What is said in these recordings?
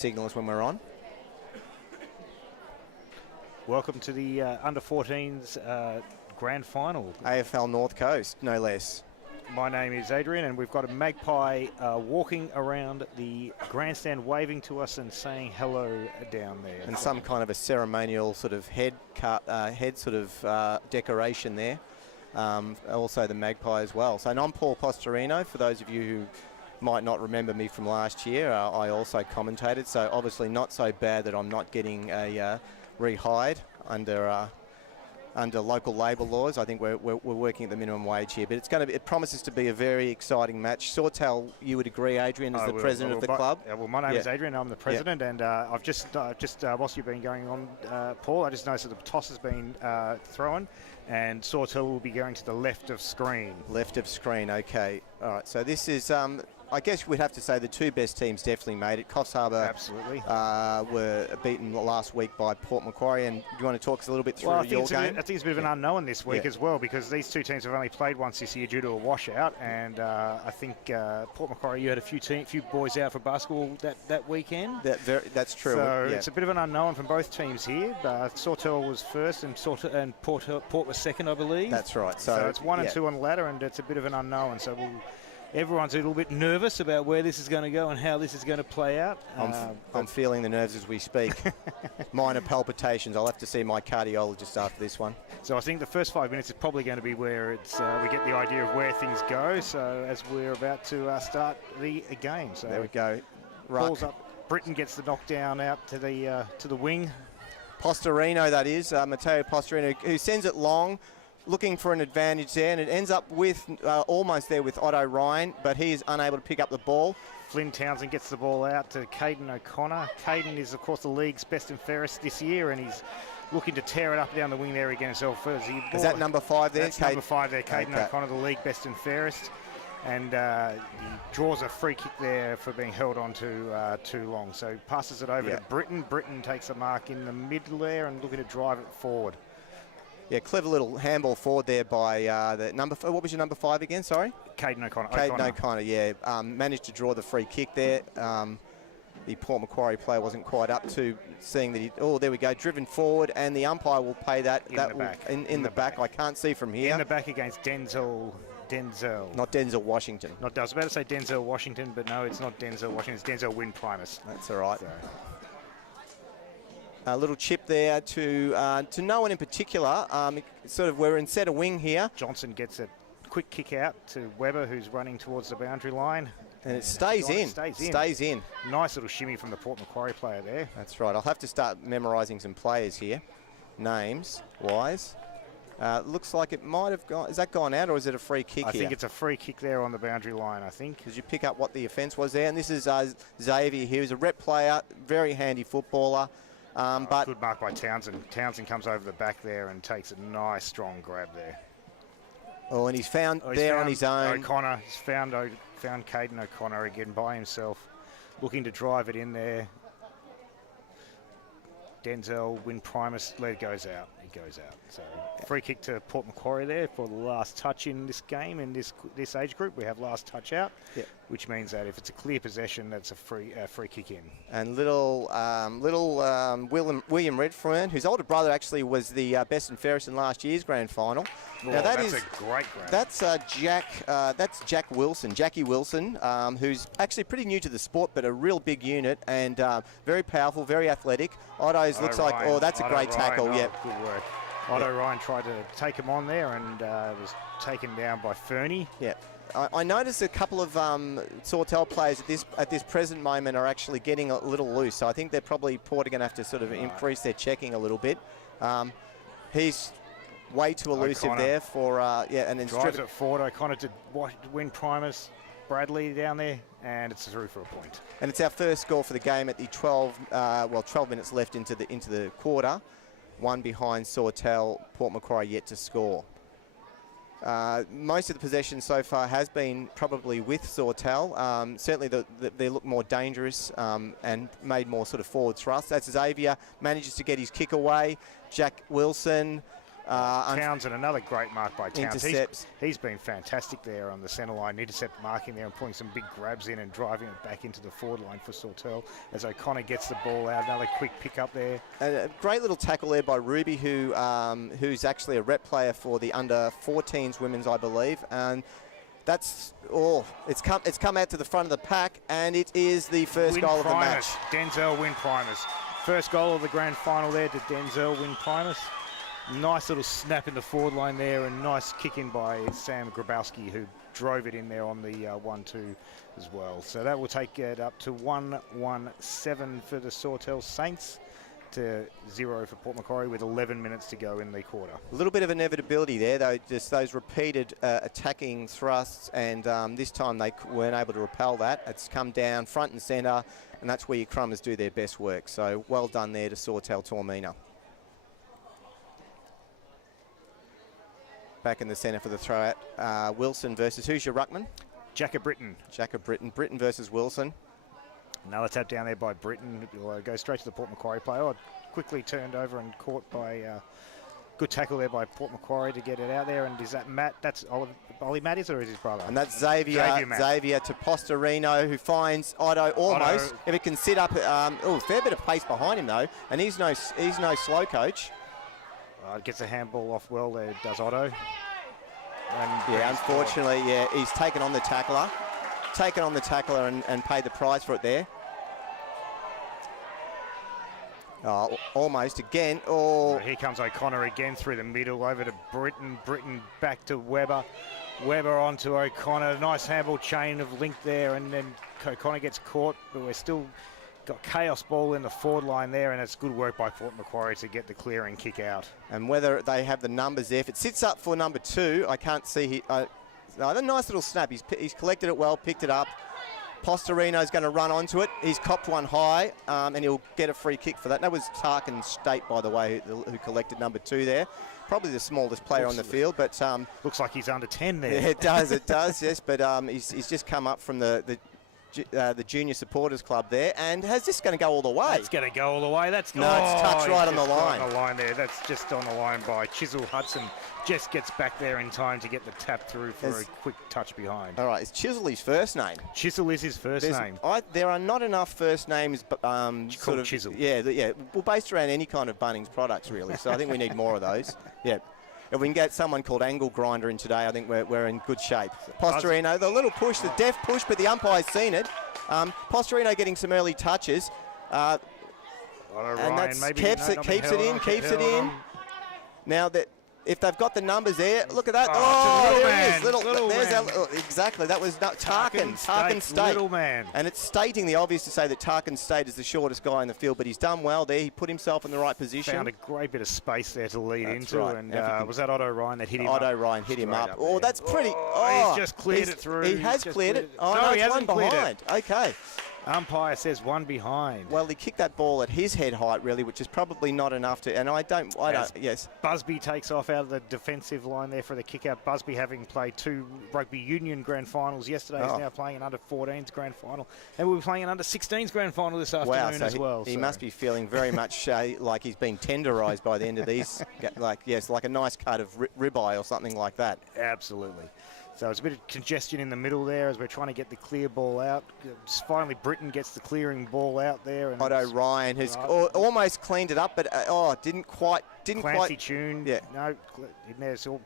Signal us when we're on. Welcome to the Under-14s Grand Final. AFL North Coast, no less. My name is Adrian, and we've got a magpie walking around the grandstand, waving to us and saying hello down there. And some kind of a ceremonial sort of head decoration there. Also the magpie as well. So I'm Paul Postorino. For those of you who might not remember me from last year, I also commentated. So obviously not so bad that I'm not getting a rehired under local labour laws. I think we're working at the minimum wage here, but it promises to be a very exciting match. Sawtell, you would agree, Adrian, is the president of the club? Well, my name is Adrian. I'm the president, and I've just whilst you've been going on, Paul, I just noticed that the toss has been thrown, and Sawtell will be going to the left of screen. Left of screen, okay. All right, so this is I guess we'd have to say the two best teams definitely made it. Coffs Harbour absolutely were beaten last week by Port Macquarie. And do you want to talk us a little bit through your game? I think it's a bit of an unknown this week as well, because these two teams have only played once this year due to a washout. And I think Port Macquarie, you had a few boys out for basketball that weekend. That's true. So it's a bit of an unknown from both teams here. Sawtell was first, and Port was second, I believe. That's right. So it's 1 and 2 on the ladder, and it's a bit of an unknown. So everyone's a little bit nervous about where this is going to go and how this is going to play out. I'm feeling the nerves as we speak. Minor palpitations. I'll have to see my cardiologist after this one. So I think the first 5 minutes is probably going to be where we get the idea of where things go. So as we're about to start the game. So there we go. Ball's up. Britton gets the knockdown out to the wing. Postorino, that is. Matteo Postorino, who sends it long, looking for an advantage there, and it ends up with almost there with Otto Ryan, but he is unable to pick up the ball. Flynn Townsend gets the ball out to Caden O'Connor. Caden is, of course, the league's best and fairest this year, and he's looking to tear it up down the wing there against himself. Is that number 5 there? That's number 5 there, Caden O'Connor, the league best and fairest. And he draws a free kick there for being held on to too long. So passes it over to Britton. Britton takes a mark in the middle there and looking to drive it forward. Yeah, clever little handball forward there by the number. What was your number 5 again? Sorry, Caden O'Connor. Caden O'Connor. Yeah, managed to draw the free kick there. The Port Macquarie player wasn't quite up to seeing that. There we go, driven forward, and the umpire will pay that. In the back. I can't see from here. In the back against Denzel. Not Denzel Washington. I was about to say Denzel Washington, but no, it's not Denzel Washington. It's Denzel Wynn Primus. That's all right. So. A little chip there to no one in particular. Sort of we're in centre wing here. Johnson gets a quick kick out to Webber, who's running towards the boundary line. And it stays in. Nice little shimmy from the Port Macquarie player there. That's right. I'll have to start memorising some players here, names-wise. Looks like it might have gone. Has that gone out, or is it a free kick here? I think it's a free kick there on the boundary line, I think. Did you pick up what the offence was there? And this is Xavier here, who's a rep player, very handy footballer. But good mark by Townsend. Townsend comes over the back there and takes a nice, strong grab there. Oh, and he's found on his own. O'Connor. He's found Caden O'Connor again by himself, looking to drive it in there. Denzel Wynn Primus goes out. He goes out. So free kick to Port Macquarie there for the last touch in this game. In this age group, we have last touch out, which means that if it's a clear possession, that's a free kick in. And little William Redfern, whose older brother actually was the best and fairest in last year's grand final. Now that's a great grab. That's Jackie Wilson, who's actually pretty new to the sport, but a real big unit and very powerful, very athletic. Otto's looks like, that's a great tackle. Good work. Otto Ryan tried to take him on there and was taken down by Fernie. Yeah. I noticed a couple of Sawtell players at this present moment are actually getting a little loose. So I think they're probably Port are going to have to sort of increase their checking a little bit. He's way too elusive there for and then drives it forward. O'Connor to win Primus. Bradley down there, and it's through for a point. And it's our first score for the game at the 12 minutes left into the quarter. One behind Sawtell. Port Macquarie yet to score. Most of the possession so far has been probably with Sawtell. Certainly they look more dangerous and made more sort of forward thrusts. As Xavier manages to get his kick away. Jack Wilson Townsend, another great mark by Townsend. Intercepts. He's been fantastic there on the centre line, intercept marking there and putting some big grabs in and driving it back into the forward line for Sawtell as O'Connor gets the ball out. Another quick pick up there. A great little tackle there by Ruby, who's actually a rep player for the under-14s women's, I believe. And that's it's come out to the front of the pack, and it is the first goal of the match. Denzel Win Primus. First goal of the grand final there to Denzel Win Primus. Nice little snap in the forward line there, and nice kick in by Sam Grabowski, who drove it in there on the 1-2 as well. So that will take it up to 1-1-7 for the Sawtell Saints to 0 for Port Macquarie with 11 minutes to go in the quarter. A little bit of inevitability there, though, just those repeated attacking thrusts, and this time they weren't able to repel that. It's come down front and centre, and that's where your Crummers do their best work. So well done there to Sawtell Toormina. Back in the centre for the throw out. Wilson versus, who's your ruckman? Jacka Britton. Jacka Britton. Britton versus Wilson. Another tap down there by Britton. Will go straight to the Port Macquarie player. Oh, quickly turned over and caught by good tackle there by Port Macquarie to get it out there. And is that Matt? That's Ollie Matt, is, or is his brother? And that's Xavier to Postorino, who finds Otto almost. If it can sit up, fair bit of pace behind him though, and he's no slow coach. Gets a handball off well there, does Otto. And unfortunately, he's taken on the tackler. And paid the price for it there. Almost again. Here comes O'Connor again through the middle, over to Britton. Britton back to Webber. Webber onto O'Connor. Nice handball chain of link there, and then O'Connor gets caught, but we're still got chaos ball in the forward line there, and it's good work by Port Macquarie to get the clear and kick out. And whether they have the numbers there, if it sits up for number 2, I can't see. A nice little snap. He's collected it well, picked it up. Postorino's going to run onto it. He's copped one high, and he'll get a free kick for that. That was Tarkin State, by the way, who collected number 2 there. Probably the smallest player on the field, but looks like he's under 10 there. Yeah, it does, yes. But he's just come up from the junior supporters club there, and is this going to go all the way? It's going to go all the way. It's touched right on the line. On the line there. That's just on the line by Chisel Hudson. Just gets back there in time to get the tap through for a quick touch behind. All right, is Chisel his first name? Chisel is his first name. There are not enough first names, sort of Chisel. Yeah. Well, based around any kind of Bunnings products, really. So I think we need more of those. Yeah. If we can get someone called Angle Grinder in today, I think we're in good shape. Postorino, the little push, the deft push, but the umpire's seen it. Postorino getting some early touches. And that keeps it in. Now that if they've got the numbers there, look at that. Exactly. That was Tarkin State. Little man. And it's stating the obvious to say that Tarkin State is the shortest guy in the field, but he's done well there. He put himself in the right position. Found a great bit of space there to lead into. Right. And was that Otto Ryan that hit him up? Otto Ryan hit him up. That's pretty. He's just cleared it through. He has cleared it. No, he hasn't. One behind. Okay. Umpire says one behind. Well, he kicked that ball at his head height, really, which is probably not enough to. And I don't. Yes. Busby takes off out of the defensive line there for the kick out. Busby, having played 2 rugby union grand finals yesterday, is now playing an under 14s grand final, and we'll be playing an under 16s grand final this afternoon as well. He must be feeling very much like he's been tenderised by the end of these. like a nice cut of ribeye or something like that. Absolutely. So it's a bit of congestion in the middle there as we're trying to get the clear ball out. Finally, Britton gets the clearing ball out there. And Otto Ryan has almost cleaned it up, but didn't quite. Clancy Tune. Yeah. No, in there's all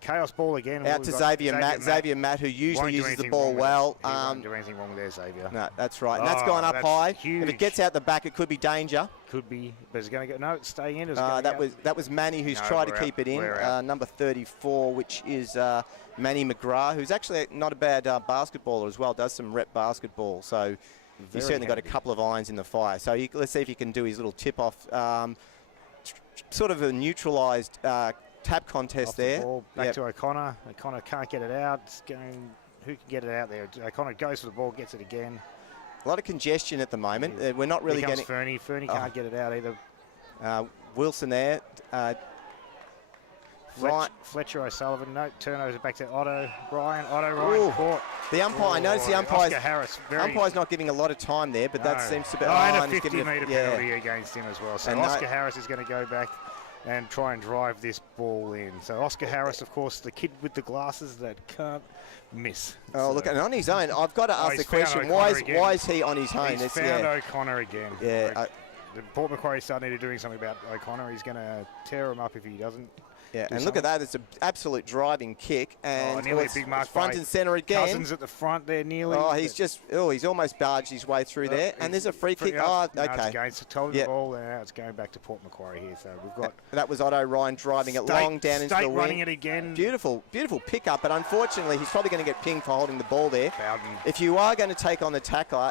chaos ball again. Out to Xavier Matt, who usually uses the ball well. He won't do anything wrong there, Xavier. No, that's right. And that's gone up high. Huge. If it gets out the back, it could be danger. Could be, but it's going to go. No, it's staying in. That was Manny, who's tried to keep it in. Number 34, which is Manny McGrath, who's actually not a bad basketballer as well. Does some rep basketball. So he's certainly got a couple of irons in the fire. So let's see if he can do his little tip off. Sort of a neutralised tap contest there. Ball back to O'Connor. O'Connor can't get it out. Who can get it out there? O'Connor goes for the ball, gets it again. A lot of congestion at the moment. We're not really getting. Fernie can't get it out either. Wilson there. Fletcher O'Sullivan. No, turnovers back to Otto Ryan. Caught. The umpire. I noticed the umpire's. Oscar Harris. Umpire's not giving a lot of time there, but that seems to be. And a 50-metre penalty against him as well. So Oscar Harris is going to go back and try and drive this ball in. So Oscar Harris, of course, the kid with the glasses that can't miss. Oh, so, look, and on his own, I've got to ask the question, why is he on his own? He's found O'Connor again. Yeah. The Port Macquarie starting to doing something about O'Connor. He's going to tear him up if he doesn't. Yeah, and look at that. It's an absolute driving kick. And nearly a big mark front and centre again. Cousins at the front there, nearly. Oh, he's almost barged his way through there. And there's a free kick. Oh, okay. It's told the ball, and now it's going back to Port Macquarie here. So we've got... That was Otto Ryan driving it long down into the wing. running it again. Beautiful pickup, but unfortunately, he's probably going to get pinged for holding the ball there. Bowden. If you are going to take on the tackler,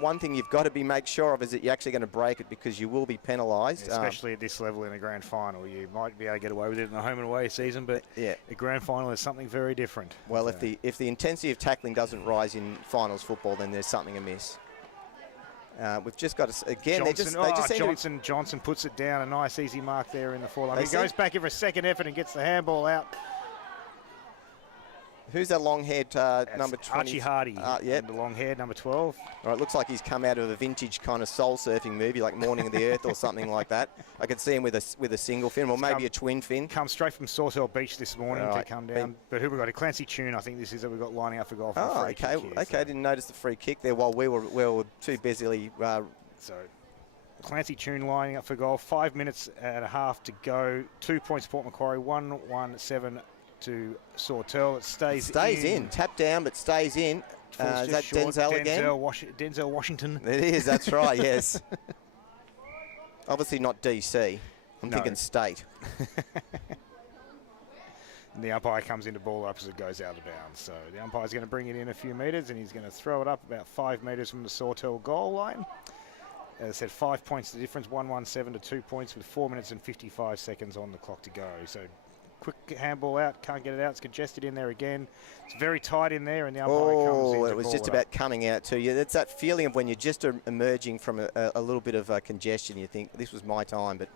one thing you've got to make sure of is that you're actually going to break it, because you will be penalised. Especially at this level in a grand final. You might be able to get away with it in the home and away season, but the grand final is something very different. Well, if the intensity of tackling doesn't rise in finals football, then there's something amiss. We've just got to, again, Johnson puts it down, a nice easy mark there in the foreline. He goes back for a second effort and gets the handball out. Who's that long-haired number 20? Archie Hardy, the long-haired number 12. All right, looks like he's come out of a vintage kind of soul-surfing movie, like Morning of the Earth or something like that. I could see him with a single fin, or maybe a twin fin. Come straight from Sawtell Beach this morning to come down. But who we got? A Clancy Tune, I think this is that we've got lining up for goal. Oh, okay. Okay, I didn't notice the free kick there while we were too busily. So Clancy Tune lining up for goal. 5 minutes and a half to go. 2 points Port Macquarie. 1-1-7 to Sawtell. It stays in. Tap down, but stays in. Is that Denzel again? Denzel Washington. It is, that's right, yes. Obviously not DC. I'm thinking state. And the umpire comes into ball up as it goes out of bounds. So the umpire's going to bring it in a few metres, and he's going to throw it up about 5 metres from the Sawtell goal line. As I said, 5 points the difference, 1-1-7 to 2 points with 4 minutes and 55 seconds on the clock to go. So quick handball out, can't get it out. It's congested in there again. It's very tight in there, and the umpire comes in. It was just about coming out to you. That's that feeling of when you're just emerging from a little bit of congestion. You think, this was my time, but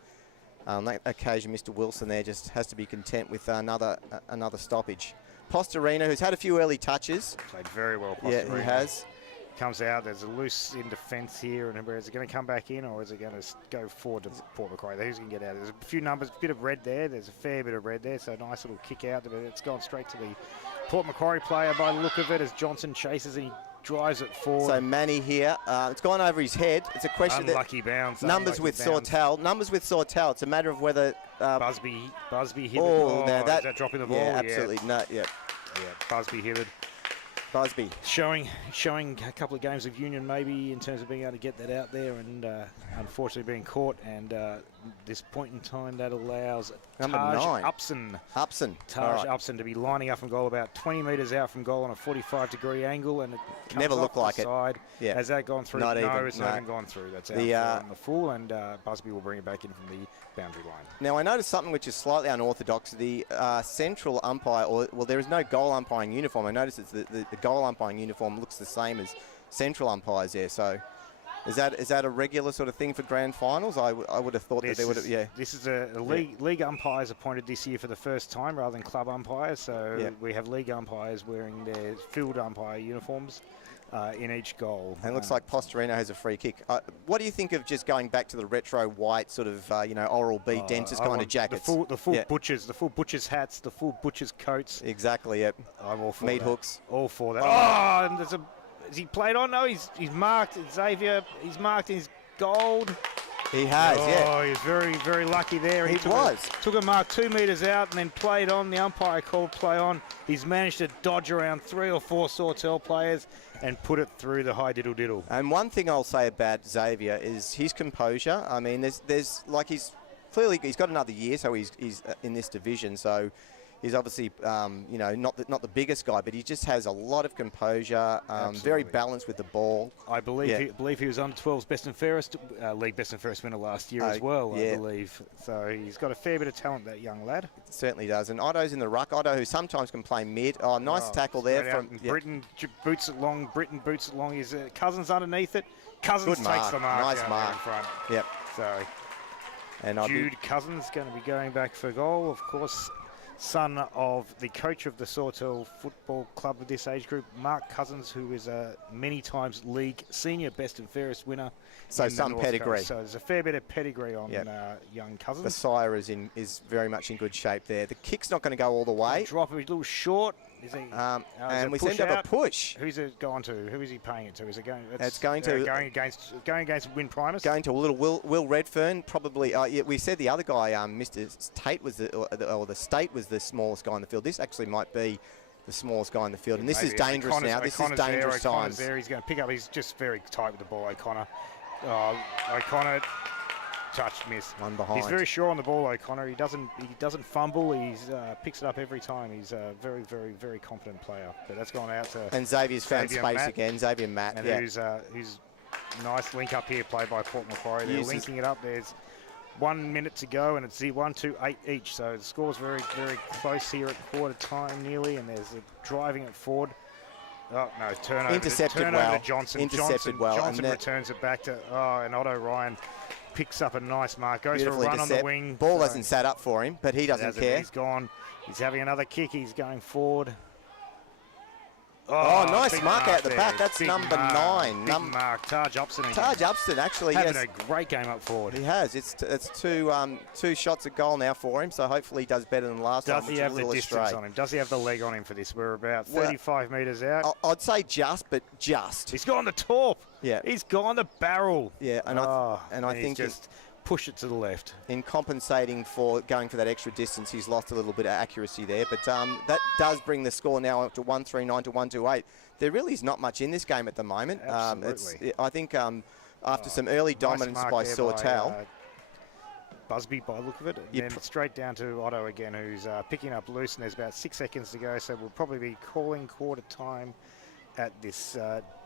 on that occasion, Mr. Wilson there just has to be content with another stoppage. Postorino, who's had a few early touches. Played very well, Postorino. Yeah, he has. Comes out, there's a loose in defence here, and is it going to come back in, or is it going to go forward to Port Macquarie? Who's going to get out? There's a few numbers, a bit of red there. There's a fair bit of red there, so nice little kick out. But it's gone straight to the Port Macquarie player by the look of it, as Johnson chases and he drives it forward. So Manny here, it's gone over his head. It's a question unlucky bounce. Numbers with Sawtell. It's a matter of whether Busby hit it. Oh, now is that dropping the ball? Yeah, absolutely. No, yeah. Busby hit it. Busby showing a couple of games of union maybe in terms of being able to get that out there, and unfortunately being caught, and this point in time that allows number Taj 9 Upson to be lining up from goal about 20 metres out from goal on a 45-degree angle, and it comes never off looked like the side. Yeah. Has that gone through? It's not even gone through. That's out on the full, and Busby will bring it back in from the boundary line. Now I noticed something which is slightly unorthodox. The central umpire, there is no goal umpiring uniform. I noticed it's the goal umpiring uniform looks the same as central umpires there. So is that a regular sort of thing for grand finals? I would have thought that they would have. Yeah. This is a league umpires appointed this year for the first time rather than club umpires. So we have league umpires wearing their field umpire uniforms in each goal. And it looks like Postorino has a free kick. What do you think of just going back to the retro white sort of Oral-B dentist kind of jackets? The full butchers hats, the full butchers coats. Exactly. Yep. I'm all for meat that. hooks. All for that. Oh, and there's is he played on? No, he's marked. Xavier, he's marked in his gold. He has, Oh, he's very, very lucky there. He took a mark 2 metres out and then played on. The umpire called play on. He's managed to dodge around 3 or 4 Sawtell players and put it through the high diddle-diddle. And one thing I'll say about Xavier is his composure. I mean, there's like he's got another year, so he's in this division. So he's obviously, not the biggest guy, but he just has a lot of composure, very balanced with the ball. I believe he was under 12's best and fairest, league best and fairest winner last year as well, I believe. So he's got a fair bit of talent, that young lad. It certainly does. And Otto's in the ruck. Otto, who sometimes can play mid. Oh, nice tackle there from Britton. Boots it long. Britton boots it long. His Cousins underneath it. Cousins takes the mark. Nice mark. In front. Yep. So, and Jude Cousins going to be going back for goal, of course. son of the coach of the Sawtell Football Club of this age group, Mark Cousins, who is a many times league senior best and fairest winner. So some pedigree. Coast. So there's a fair bit of pedigree on young Cousins. The sire is very much in good shape there. The kick's not going to go all the way. Drop a little short. Is he, and we seem to have a push. Who's it going to? Who is he paying it to? Is it going? It's going to going against Win Primus. Going to a little Will Redfern. Probably. Yeah, we said the other guy, Mr. Tate, was the State was the smallest guy in the field. This actually might be the smallest guy in the field, and this is dangerous now. This is dangerous times. There, he's going to pick up. He's just very tight with the ball, O'Connor. O'Connor. Touch, miss. One behind. He's very sure on the ball, O'Connor. He doesn't fumble. He's picks it up every time. He's a very, very, very competent player. But that's gone out to. And Xavier's found space again. Xavier Matt. And who's nice link up here, played by Port Macquarie. They're linking it up. There's 1 minute to go, and it's 1-2-8 each. So the score's very, very close here at quarter time nearly. And there's a driving it forward. Oh no! Turnover. Intercepted turnover well. To Johnson. Intercepted well. Johnson returns it back to. And Otto Ryan picks up a nice mark. Goes for a run on the wing. Ball hasn't sat up for him, but he doesn't care. He's gone. He's having another kick. He's going forward. Oh, nice mark out the back. That's number 9. Big mark. Taj Upson. Taj Upson actually having a great game up forward. He has. It's two shots a goal now for him. So hopefully he does better than last time. Does he have the distance on him? Does he have the leg on him for this? We're about 35 metres out. I'd say just. He's gone the top. Yeah. He's gone the barrel. Yeah, and I think just push it to the left. In compensating for going for that extra distance, he's lost a little bit of accuracy there. But that does bring the score now up to 139 to 128. There really is not much in this game at the moment. Absolutely. I think after some early dominance by Sawtell. Busby by the look of it. And then straight down to Otto again, who's picking up loose, and there's about 6 seconds to go. So we'll probably be calling quarter time at this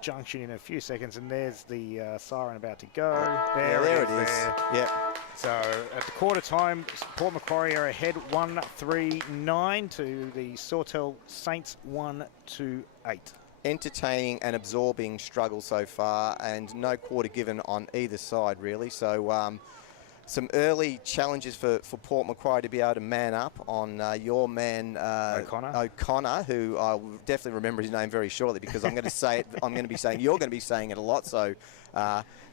junction in a few seconds, and there's the siren about to go. There it is. Yep. So at the quarter time, Port Macquarie are ahead 1-3-9 to the Sawtell Saints 1-2-8. Entertaining and absorbing struggle so far, and no quarter given on either side really. So some early challenges for Port Macquarie to be able to man up on your man O'Connor, who I will definitely remember his name very shortly because I'm going to say it. I'm going to be saying you're going to be saying it a lot. So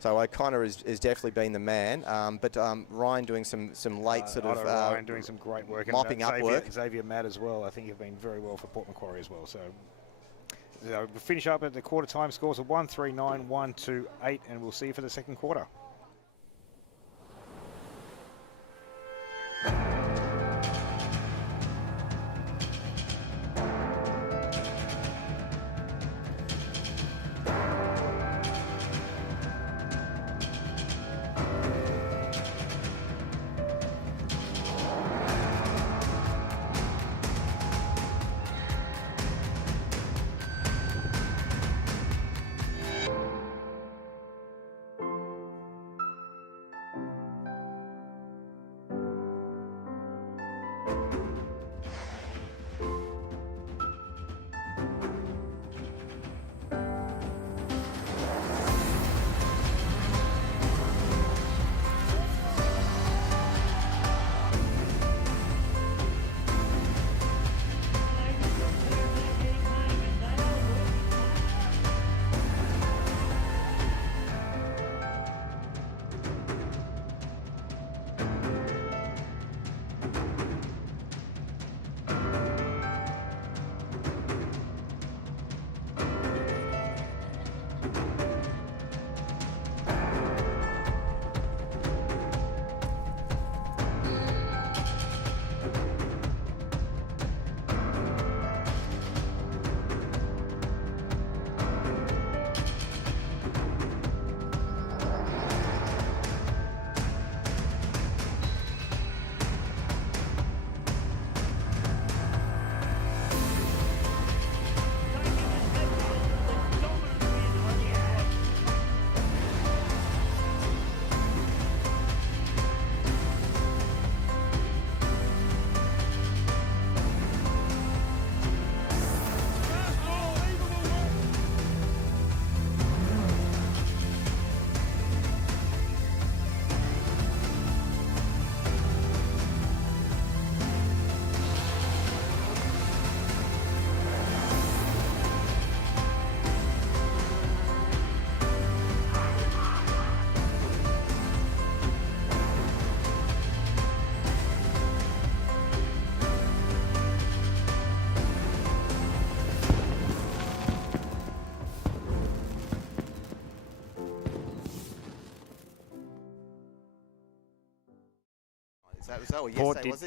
O'Connor has definitely been the man. But Ryan doing some late sort of Ryan doing some great work, mopping up work. Xavier Matt as well. I think have been very well for Port Macquarie as well. So we'll finish up at the quarter time scores of 1-3-9, 1-2-8, and we'll see you for the second quarter.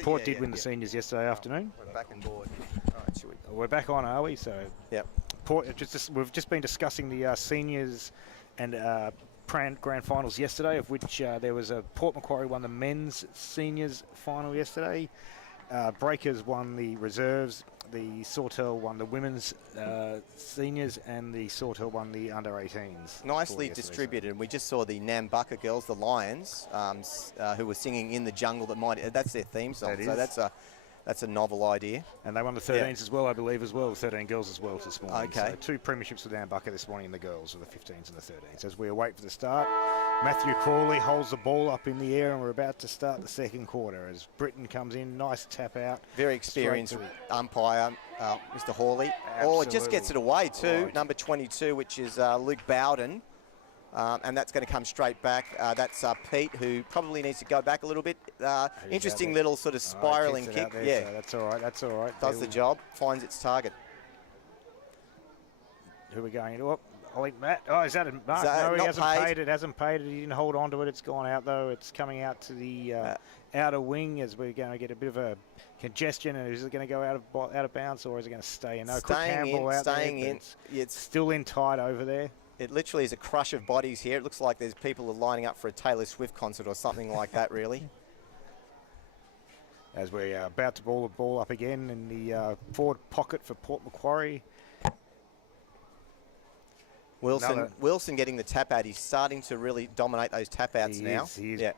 Port did win the seniors yesterday afternoon. We're back on board. All right, should we? We're back on, are we? So yep. Port. We've just been discussing the seniors and grand finals yesterday, of which there was a Port Macquarie won the men's seniors final yesterday. Breakers won the reserves. The Sawtell won the women's seniors, and the Sawtell won the under-18s. Nicely distributed. And we just saw the Nambucca girls, the Lions, who were singing "In the Jungle." That's their theme song. So that's a novel idea. And they won the 13s as well, I believe, as well. 13 girls as well this morning. Okay. So 2 premierships for Nambucca this morning in the girls, of the 15s and the 13s. As we await for the start, Matthew Crawley holds the ball up in the air, and we're about to start the second quarter as Britton comes in. Nice tap out. Very experienced umpire, Mr. Hawley. Absolutely. Oh, it just gets it away too. Right. Number 22, which is Luke Bowden. And that's going to come straight back. That's Pete, who probably needs to go back a little bit. Interesting little sort of spiralling kick. There, so that's all right. That's all right. Does the job. Finds its target. Who are we going into? Ollie Matt. Oh, is that a mark? No, he hasn't paid. It hasn't paid it. He didn't hold on to it. It's gone out, though. It's coming out to the outer wing as we're going to get a bit of a congestion. And is it going to go out of bounds, or is it going to stay in? No, staying in. It's still in tight over there. It literally is a crush of bodies here. It looks like there's people lining up for a Taylor Swift concert or something like that, really. As we're about to ball the ball up again in the forward pocket for Port Macquarie. Wilson getting the tap out. He's starting to really dominate those tap outs now.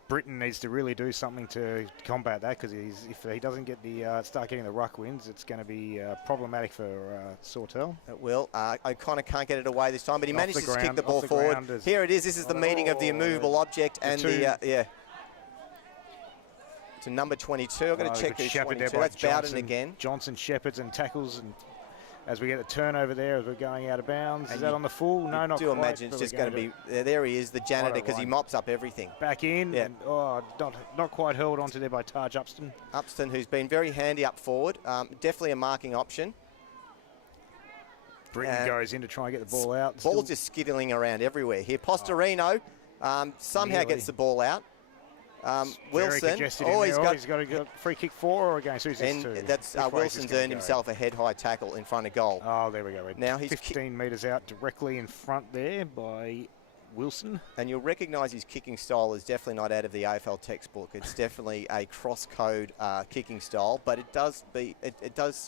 Britton needs to really do something to combat that, because if he doesn't get start getting the ruck wins, it's going to be problematic for Sawtell. It will. O'Connor can't get it away this time, but he manages to kick the ball forward. Here it is. This is the meeting of the immovable object and to number 22. I've got to check who's 22. That's Bowden again. Johnson shepherds and tackles, and as we get the turnover there, as we're going out of bounds. Is that on the full? No, not quite. Do imagine it's just going to be... There he is, the janitor, because he mops up everything. Back in, and not quite held onto there by Taj Upston. Upston, who's been very handy up forward. Definitely a marking option. Britton goes in to try and get the ball out. Ball's just skittling around everywhere here. Postorino somehow gets the ball out. Wilson, he's got a free kick for or against. Who's this to? That's Wilson's earned himself a head-high tackle in front of goal. Oh, there we go. Now he's 15 metres out directly in front there by Wilson. And you'll recognise his kicking style is definitely not out of the AFL textbook. It's definitely a cross-code kicking style, but it does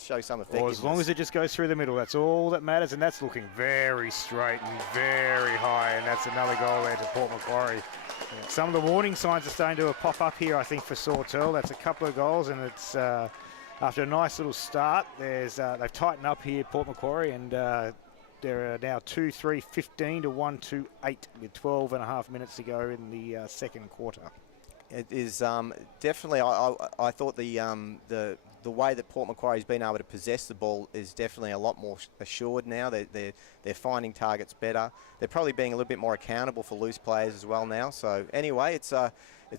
show some effectiveness. Well, as long as it just goes through the middle, that's all that matters, and that's looking very straight and very high, and that's another goal there to Port Macquarie. Yeah. Some of the warning signs are starting to pop up here, I think, for Sawtell. That's a couple of goals, and it's after a nice little start. They've tightened up here, Port Macquarie, and there are now 2-3-15 to 1-2-8 with 12 and a half minutes to go in the second quarter. It is definitely. I thought the way that Port Macquarie's been able to possess the ball is definitely a lot more assured now. They're finding targets better. They're probably being a little bit more accountable for loose players as well now. So anyway, it's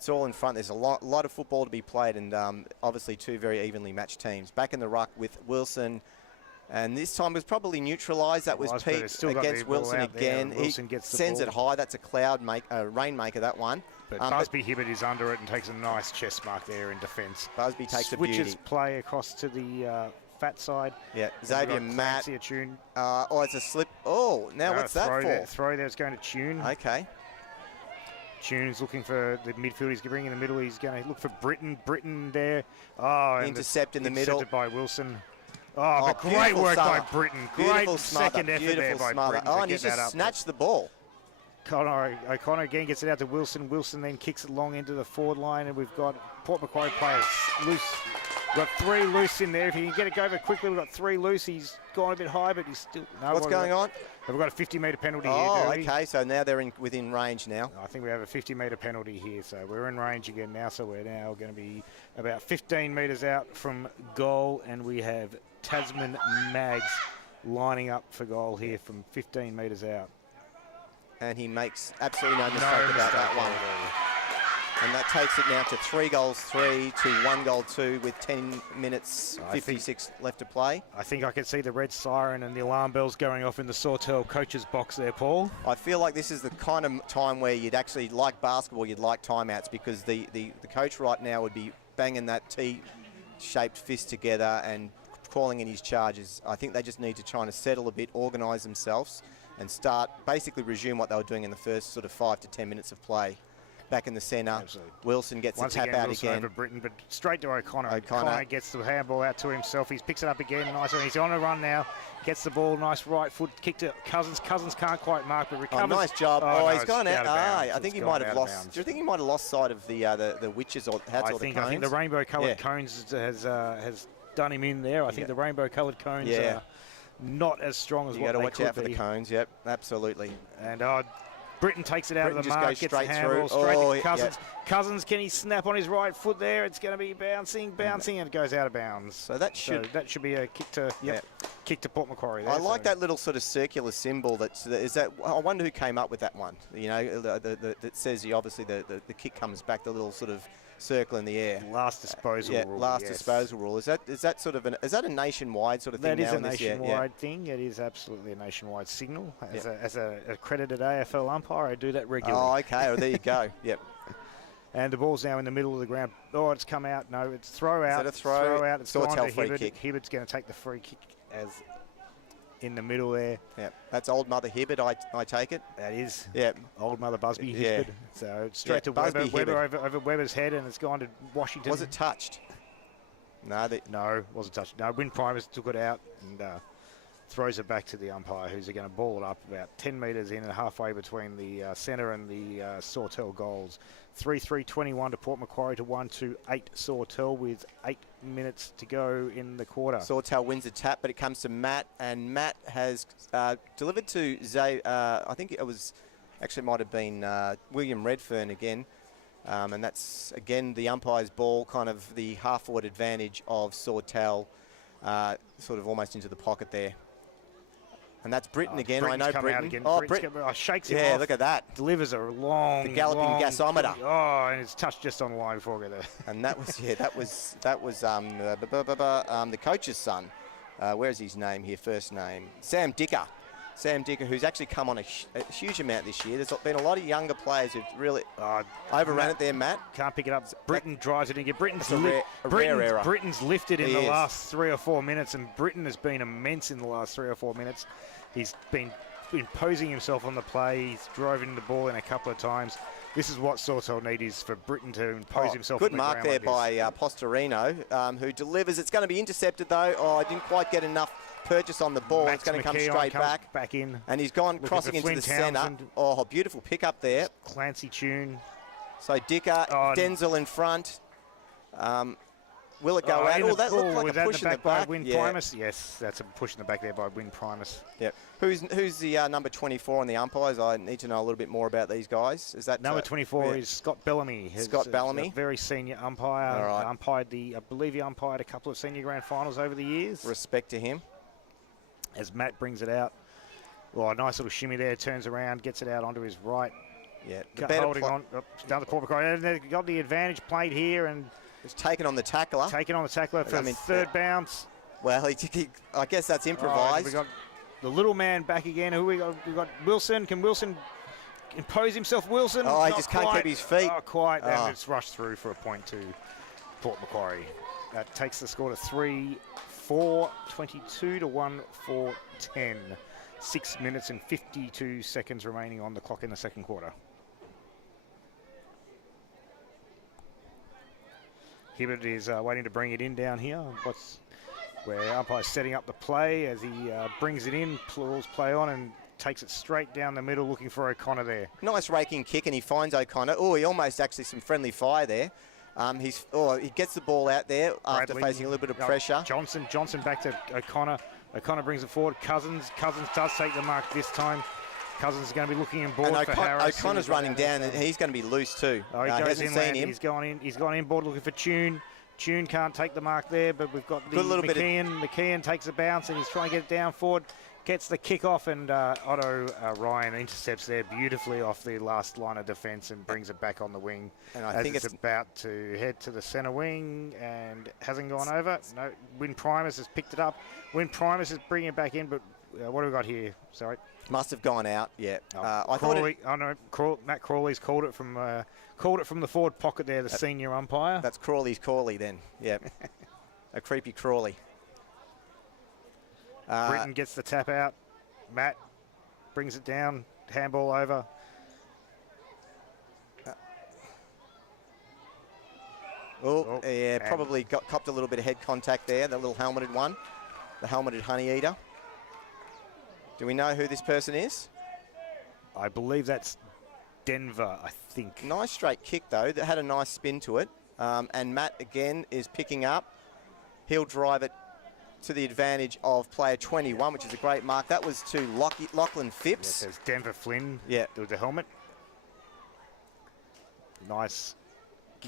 all in front. There's a lot of football to be played, and obviously two very evenly matched teams. Back in the ruck with Wilson. And this time was probably neutralised. That was Pete against Wilson again. Wilson he sends it high. That's a rainmaker, that one. But Busby Hibbert is under it and takes a nice chest mark there in defence. Busby takes a beauty. Switches play across to the fat side. Yeah, Xavier Matt. Tune. It's a slip. Oh, now what's that for? Throw there. It's going to Tune. Okay. Tune's looking for the midfield. He's bringing in the middle. He's going to look for Britton. Britton there. Oh, intercept in the middle. Intercepted by Wilson. Oh, but great work by Britton. Great second effort there by Britton. Oh, and he just snatched the ball. O'Connor again gets it out to Wilson. Wilson then kicks it long into the forward line, and we've got Port Macquarie players loose. We've got 3 loose in there. If he can get it over quickly, we've got 3 loose. He's gone a bit high, but he's still... What's going on? We've got a 50-metre penalty here. Oh, okay, so now they're within range now. I think we have a 50-metre penalty here, so we're in range again now, so we're now going to be about 15 metres out from goal, and we have Tasman Mags lining up for goal here from 15 metres out. And he makes absolutely no mistake about that one. And that takes it now to 3 goals 3 to 1 goal 2 with 10 minutes 56 left to play. I think I can see the red siren and the alarm bells going off in the Sawtell coach's box there, Paul. I feel like this is the kind of time where you'd actually like basketball, you'd like timeouts, because the coach right now would be banging that T-shaped fist together and calling in his charges. I think they just need to try and settle a bit, organise themselves, and basically resume what they were doing in the first sort of 5 to 10 minutes of play. Back in the centre, Absolutely. Wilson gets Once the tap again, out Wilson again. over Britton, but straight to O'Connor. O'Connor gets the handball out to himself. He picks it up again. Nice one. He's on a run now. Gets the ball. Nice right foot kick to Cousins. Cousins can't quite mark, but recovers. Oh, nice job. No, he's gone out. I think he might have lost. Bounds. Do you think he might have lost sight of the witches or hats or the cones? I think the rainbow-coloured cones has done him in there. I think the rainbow-coloured cones are not as strong as what they could be. You got to watch out for the cones. Yep, absolutely. And Britton takes it out of the mark, gets the handball straight to Cousins. Cousins, can he snap on his right foot there? It's going to be bouncing, and it goes out of bounds. So that should be a kick to kick to Port Macquarie. There, I like that little sort of circular symbol. I wonder who came up with that one. You know, that says obviously the kick comes back. The little sort of circle in the air. Last disposal rule. Last disposal rule. Is that sort of a nationwide sort of thing? That is a nationwide thing. It is absolutely a nationwide signal. As a accredited AFL umpire, I do that regularly. Oh, okay. Well, there you go. Yep. And the ball's now in the middle of the ground. Oh, it's come out. No, it's throw out. Is that a throw out. It's Sawtell gone to free Hibbert. kick. Hibbert's going to take the free kick as in the middle there. Yeah, that's old Mother Hibbert, I take it. That is. Yeah. Old Mother Busby Hibbert. So straight to Busby Weber over Weber's head, and it's gone to Washington. Was it touched? No, it wasn't touched. No, Win Primus took it out and throws it back to the umpire, who's going to ball it up about 10 metres in and halfway between the centre and the Sawtell goals. 3-3-21 to Port Macquarie to 1-2-8 Sawtell with 8 minutes to go in the quarter. Sawtell wins the tap, but it comes to Matt, and Matt has delivered to Zay. I think it might have been William Redfern again. And that's, again, the umpire's ball, kind of the half-forward advantage of Sawtell, sort of almost into the pocket there. And that's Britton again. Britton's I know Britton. Britton shakes him off. Yeah, look at that. Delivers a long, the galloping gasometer. Oh, and it's touched just on the line before it got there. And that was the coach's son. Where's his name here? First name Sam Dicker. Sam Dicker, who's actually come on a huge amount this year. There's been a lot of younger players who've really overrun it there, Matt. Can't pick it up. Britton drives it in. Britton's a rare error. Britton's lifted in the last 3 or 4 minutes, and Britton has been immense in the last 3 or 4 minutes. He's been imposing himself on the play. He's driven the ball in a couple of times. This is what Sawtell need, is for Britton to impose himself on the ground. Good mark there by Postorino, who delivers. It's going to be intercepted, though. Oh, I didn't quite get enough purchase on the ball. Max it's going to come McKeown straight back in. And he's gone crossing into the centre. Oh, beautiful pick up there. Clancy Tune. So Dicker, Denzel in front. Will it go out? Oh, that looked like a push in the back. Win Primus? Yes, that's a push in the back there by Win Primus. Yep. Who's the number 24 on the umpires? I need to know a little bit more about these guys. Is that number 24 is Scott Bellamy. Scott Bellamy, a very senior umpire. All right. I believe he umpired a couple of senior grand finals over the years. Respect to him. As Matt brings it out. Well, a nice little shimmy there, turns around, gets it out onto his right. Yeah, holding on. Down the Port Macquarie. They've got the advantage played here, and it's taken on the tackler. Taken on the tackler for third bounce. Well, I guess that's improvised. We got the little man back again. Who we got? We got Wilson. Can Wilson impose himself? Wilson. Oh, he just can't keep his feet. Oh, quite. And it's rushed through for a point to Port Macquarie. That takes the score to 3-4-22 to 1-4-10. 6 minutes and 52 seconds remaining on the clock in the second quarter. Hibbert is waiting to bring it in down here. Where umpire's setting up the play as he brings it in, pulls play on and takes it straight down the middle, looking for O'Connor there. Nice raking kick, and he finds O'Connor. Oh, he almost actually some friendly fire there. He gets the ball out there after facing a little bit of pressure. Johnson back to O'Connor. O'Connor brings it forward. Cousins does take the mark this time. Cousins is going to be looking in board for Harris. O'Connor's running down, and he's going to be loose too. Oh, he goes in. He's gone in board looking for Tune. Tune can't take the mark there, but we've got the McKeon. McKeon takes a bounce, and he's trying to get it down forward. Gets the kick off, and Otto Ryan intercepts there beautifully off the last line of defence and brings it back on the wing. And I think it's about to head to the centre wing and hasn't gone over. No, Win Primus has picked it up. Win Primus is bringing it back in, but what have we got here? Sorry. Must have gone out, yeah. I Crawley, Matt Crawley's called it from the forward pocket there, the senior umpire. That's Crawley's Crawley then, yeah. A creepy Crawley. Britton gets the tap out. Matt brings it down, handball over. Probably copped a little bit of head contact there, the little helmeted one, the helmeted honey eater. Do we know who this person is? I believe that's Denver, I think. Nice straight kick, though, that had a nice spin to it. And Matt, again, is picking up. He'll drive it to the advantage of player 21, which is a great mark. That was to Lachlan Phipps. Yeah, there's Denver Flynn with the helmet. Nice.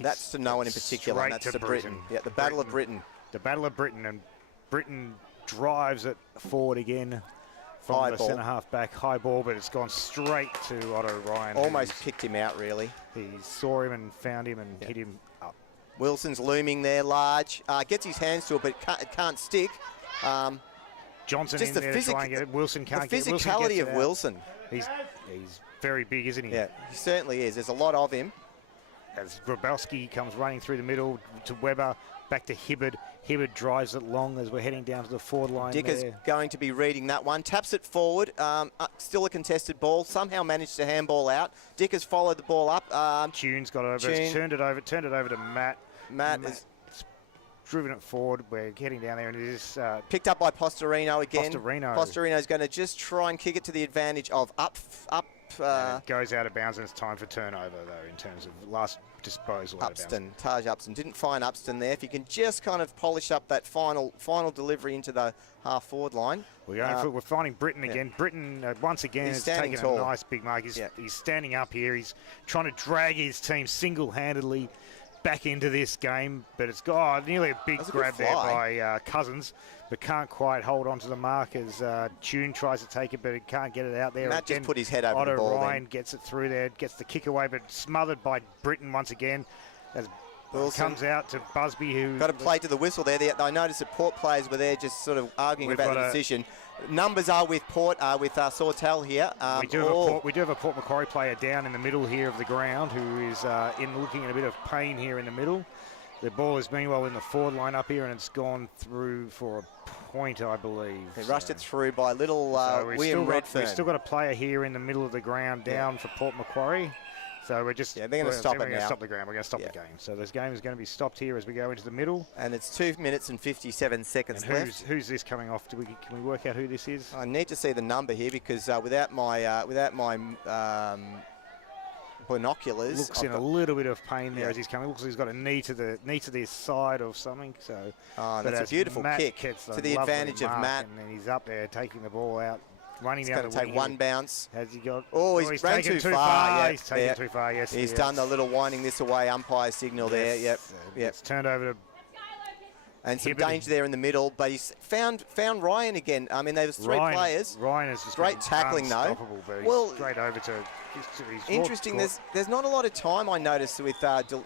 That's to no one in particular, and that's to Britain. Yeah, the Battle of Britain. The Battle of Britain, and Britain drives it forward again from the centre-half back. High ball, but it's gone straight to Otto Ryan. Almost picked him out, really. He saw him and found him and hit him up. Wilson's looming there large. Gets his hands to it, but it can't stick. Johnson just in there to try and get it. Wilson can't get it. The physicality of Wilson. He's very big, isn't he? Yeah, he certainly is. There's a lot of him. As Grabowski comes running through the middle to Weber, back to Hibbard. Hibbard drives it long as we're heading down to the forward line. Dicker's going to be reading that one. Taps it forward. Still a contested ball. Somehow managed to handball out. Dicker's followed the ball up. Tune's got over. Turned it over to Matt. Matt is driven it forward. We're getting down there, and it is picked up by Postorino again. Postorino's going to just try and kick it to the advantage of up. It goes out of bounds, and it's time for turnover, though, in terms of last disposal. Taj Upston didn't find Upston there. If you can just kind of polish up that final delivery into the half-forward line. We're finding Britton again. Britton, once again, is taking a nice big mark. He's standing up here. He's trying to drag his team single-handedly back into this game, but it's got nearly a big grab there by Cousins, but can't quite hold on to the mark as Tune tries to take it, but he can't get it out there. Matt just put his head over the ball. Ryan gets it through there, gets the kick away, but smothered by Britton once again. As Wilson comes out to Busby, who got a play to the whistle there. I noticed the Port players were there just sort of arguing about the decision. Numbers are with Port, with Sawtell here. We do have a Port Macquarie player down in the middle here of the ground who is looking in a bit of pain here in the middle. The ball is meanwhile in the forward line up here, and it's gone through for a point, I believe. They rushed it through by little William Redfern. We've still got a player here in the middle of the ground down for Port Macquarie. So we're just they're going to stop it now. We're going to stop the ground. We're going to stop the game. So this game is going to be stopped here as we go into the middle. And it's 2 minutes and 57 seconds left. Who's this coming off? Can we work out who this is? I need to see the number here because without my binoculars, looks in a little bit of pain there as he's coming. Looks like he's got a knee to the side of something. So that's a beautiful kick to the advantage of Matt. And then he's up there taking the ball out. Running down the wing. It's going to take one bounce. Has he got? Oh, he's ran too far. He's taken too far, yes. He's done the little winding this away umpire signal there. Yep. It's turned over to... And some danger there in the middle, but he's found Ryan again. I mean, there was three players. Ryan is just great tackling, though. Well, straight over to... Interesting. There's not a lot of time I noticed with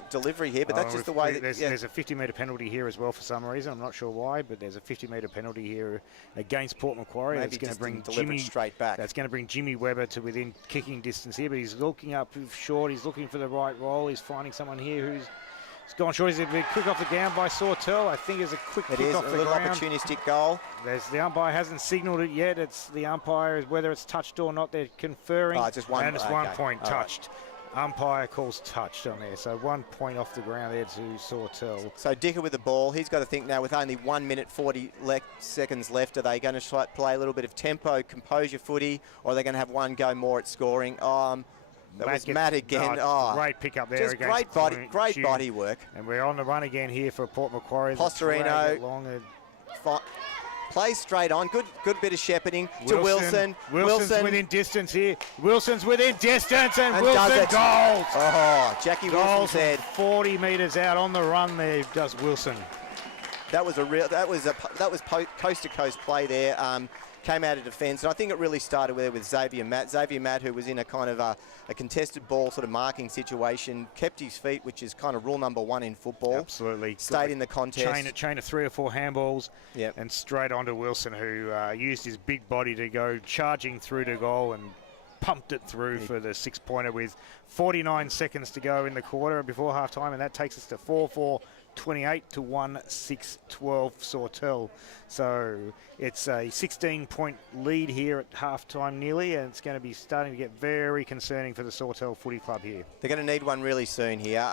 delivery here, but that's just the way that there's a 50-metre penalty here as well for some reason. I'm not sure why, but there's a 50-metre penalty here against Port Macquarie. Maybe that's going to bring Jimmy straight back. That's going to bring Jimmy Weber to within kicking distance here, but he's looking up short. He's looking for the right roll. He's finding someone here who's gone short. He's a big kick off the ground by Sawtell. I think it's a quick kick off the ground. A little opportunistic goal. The umpire hasn't signalled it yet. It's the umpire, whether it's touched or not, they're conferring. Just one. And it's 1 point touched. Right. Umpire calls touched on there. So 1 point off the ground there to Sawtell. So Dicker with the ball. He's got to think now with only 1 minute 40 seconds left. Are they going to play a little bit of tempo, composure footy, or are they going to have one go more at scoring? That was Matt again. Great pick up there. Just great body work. And we're on the run again here for Port Macquarie. Postorino plays straight on. Good bit of shepherding to Wilson. Wilson's within distance here. Wilson's within distance and Wilson goals. Jackie Wilson's head. 40 metres out on the run there does Wilson. That was coast to coast play there. Came out of defence, and I think it really started there with Xavier Matt. Xavier Matt, who was in a kind of a contested ball sort of marking situation, kept his feet, which is kind of rule number one in football. Absolutely. Stayed in the contest. Chain of 3 or 4 handballs, yep. And straight onto Wilson, who used his big body to go charging through to goal and pumped it through for the 6-pointer with 49 seconds to go in the quarter before half-time, and that takes us to 4-4-28 to 1-6-12 Sawtell. So it's a 16-point lead here at half-time nearly, and it's going to be starting to get very concerning for the Sawtell Footy Club here. They're going to need one really soon here.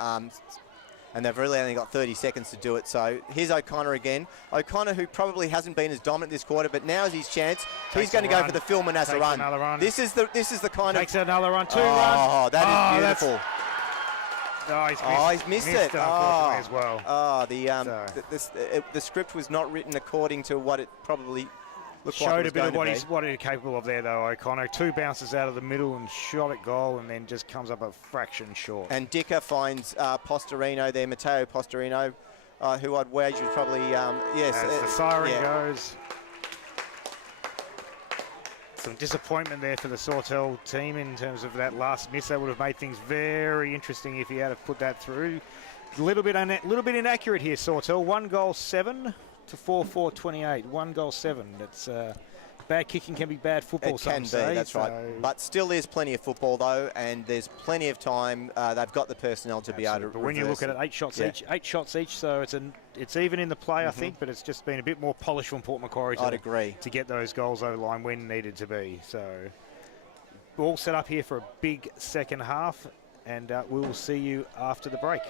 And they've really only got 30 seconds to do it. So here's O'Connor again. O'Connor, who probably hasn't been as dominant this quarter, but now is his chance. He's going to go for the Phil Manassa run. Another run. This is the kind Takes of... another run, 2 runs. Oh, that is beautiful. He's missed it unfortunately as well. The script was not written according to what it probably looked like. Showed a bit of what he's capable of there, though, O'Connor. 2 bounces out of the middle and shot at goal, and then just comes up a fraction short. And Dicker finds Postorino there, Matteo Postorino, who I'd wager is probably, yes. As the siren goes. Some disappointment there for the Sawtell team in terms of that last miss. That would have made things very interesting if he had to put that through. A little bit inaccurate here, Sawtell. 1 goal 7 to 4-4-28. 1 goal 7. That's bad kicking can be bad football. It can be, that's right. But still, there's plenty of football though, and there's plenty of time. They've got the personnel to be able to. But when you look at it, 8 shots each. So it's even in the play, I think. But it's just been a bit more polished from Port Macquarie. I'd agree to get those goals over the line when needed to be. So all set up here for a big second half, and we will see you after the break.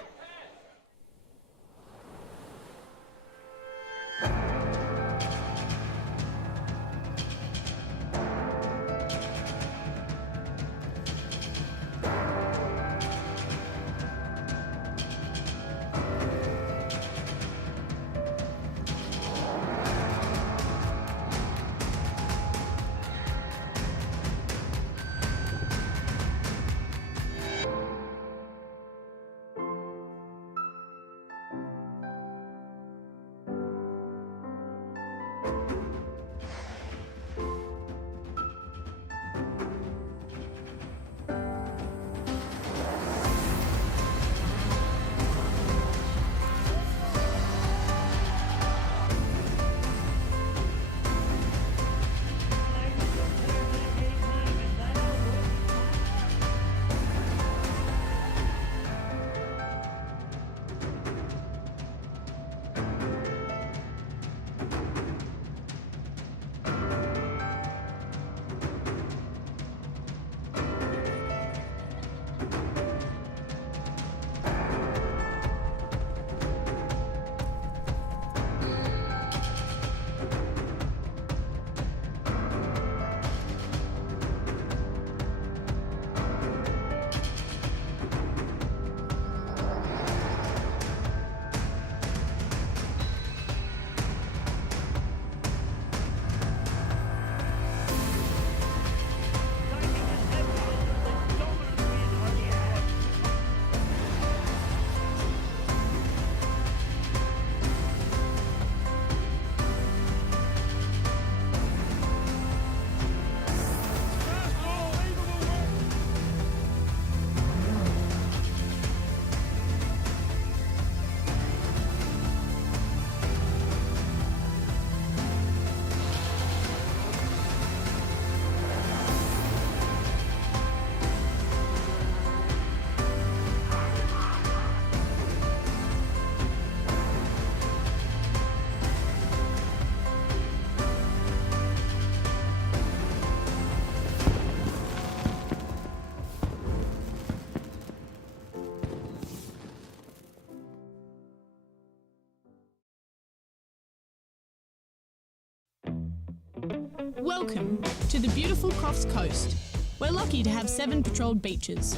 Welcome to the beautiful Coffs Coast. We're lucky to have 7 patrolled beaches,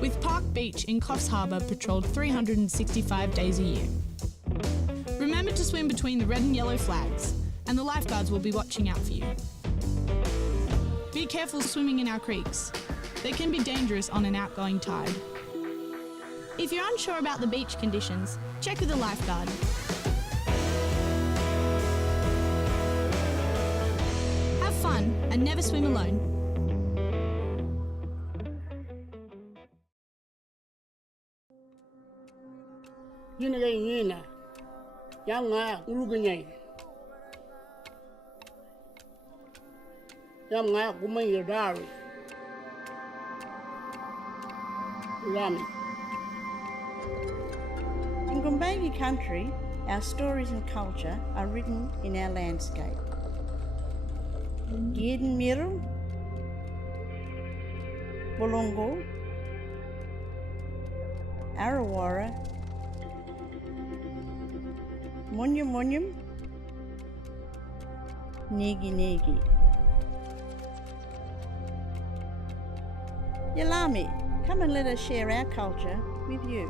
with Park Beach in Coffs Harbour patrolled 365 days a year. Remember to swim between the red and yellow flags, and the lifeguards will be watching out for you. Be careful swimming in our creeks. They can be dangerous on an outgoing tide. If you're unsure about the beach conditions, check with a lifeguard. fun and never swim alone. In Gumbayi country, our stories and culture are written in our landscape. Gierden Miru, Bolongo, Arawara, Munyum Munyum, Negi Negi. Yalami, come and let us share our culture with you.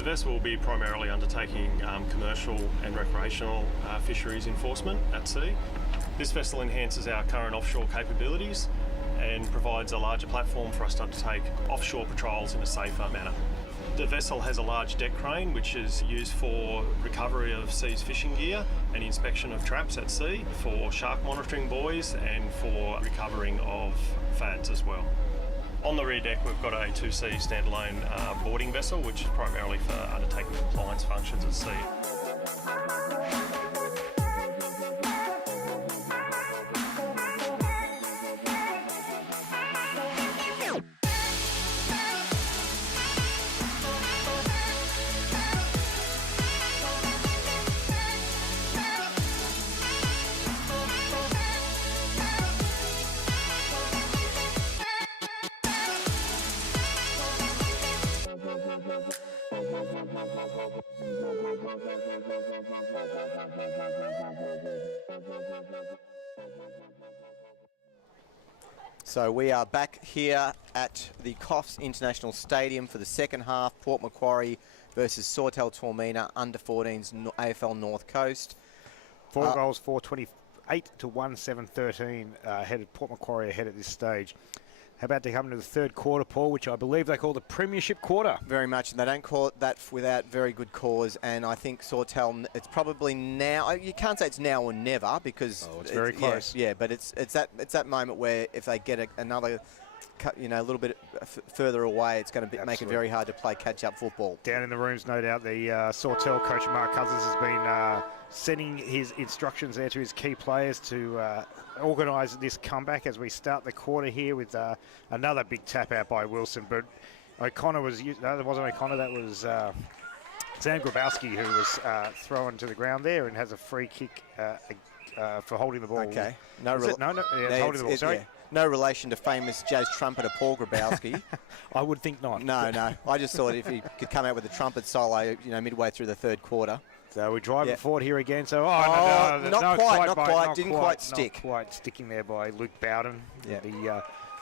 The vessel will be primarily undertaking commercial and recreational fisheries enforcement at sea. This vessel enhances our current offshore capabilities and provides a larger platform for us to undertake offshore patrols in a safer manner. The vessel has a large deck crane which is used for recovery of seized fishing gear and inspection of traps at sea, for shark monitoring buoys and for recovering of fads as well. On the rear deck we've got a 2C standalone boarding vessel which is primarily for undertaking compliance functions at sea. So we are back here at the Coffs International Stadium for the second half. Port Macquarie versus Sawtell Toormina under-14s AFL North Coast. 4 goals, 428 to 1-7-13 ahead of Port Macquarie ahead at this stage. How about to come into the third quarter, Paul, which I believe they call the Premiership quarter? Very much, and they don't call it that without very good cause. And I think Sawtell, it's probably now. You can't say it's now or never because it's very close. Yeah, but it's that moment where if they get another, a little bit further away, it's going to make it very hard to play catch-up football. Down in the rooms, no doubt, the Sawtell coach Mark Cousins has been sending his instructions there to his key players to organise this comeback as we start the quarter here with another big tap out by Wilson. But O'Connor was, no, that wasn't O'Connor, that was Sam Grabowski who was thrown to the ground there and has a free kick for holding the ball. Okay. Holding the ball, sorry. Yeah. No relation to famous jazz trumpeter Paul Grabowski. I would think not. No. I just thought if he could come out with a trumpet solo, midway through the third quarter. So we're driving forward here again. So not quite. Didn't quite stick. Not quite sticking there by Luke Bowden. Yeah. He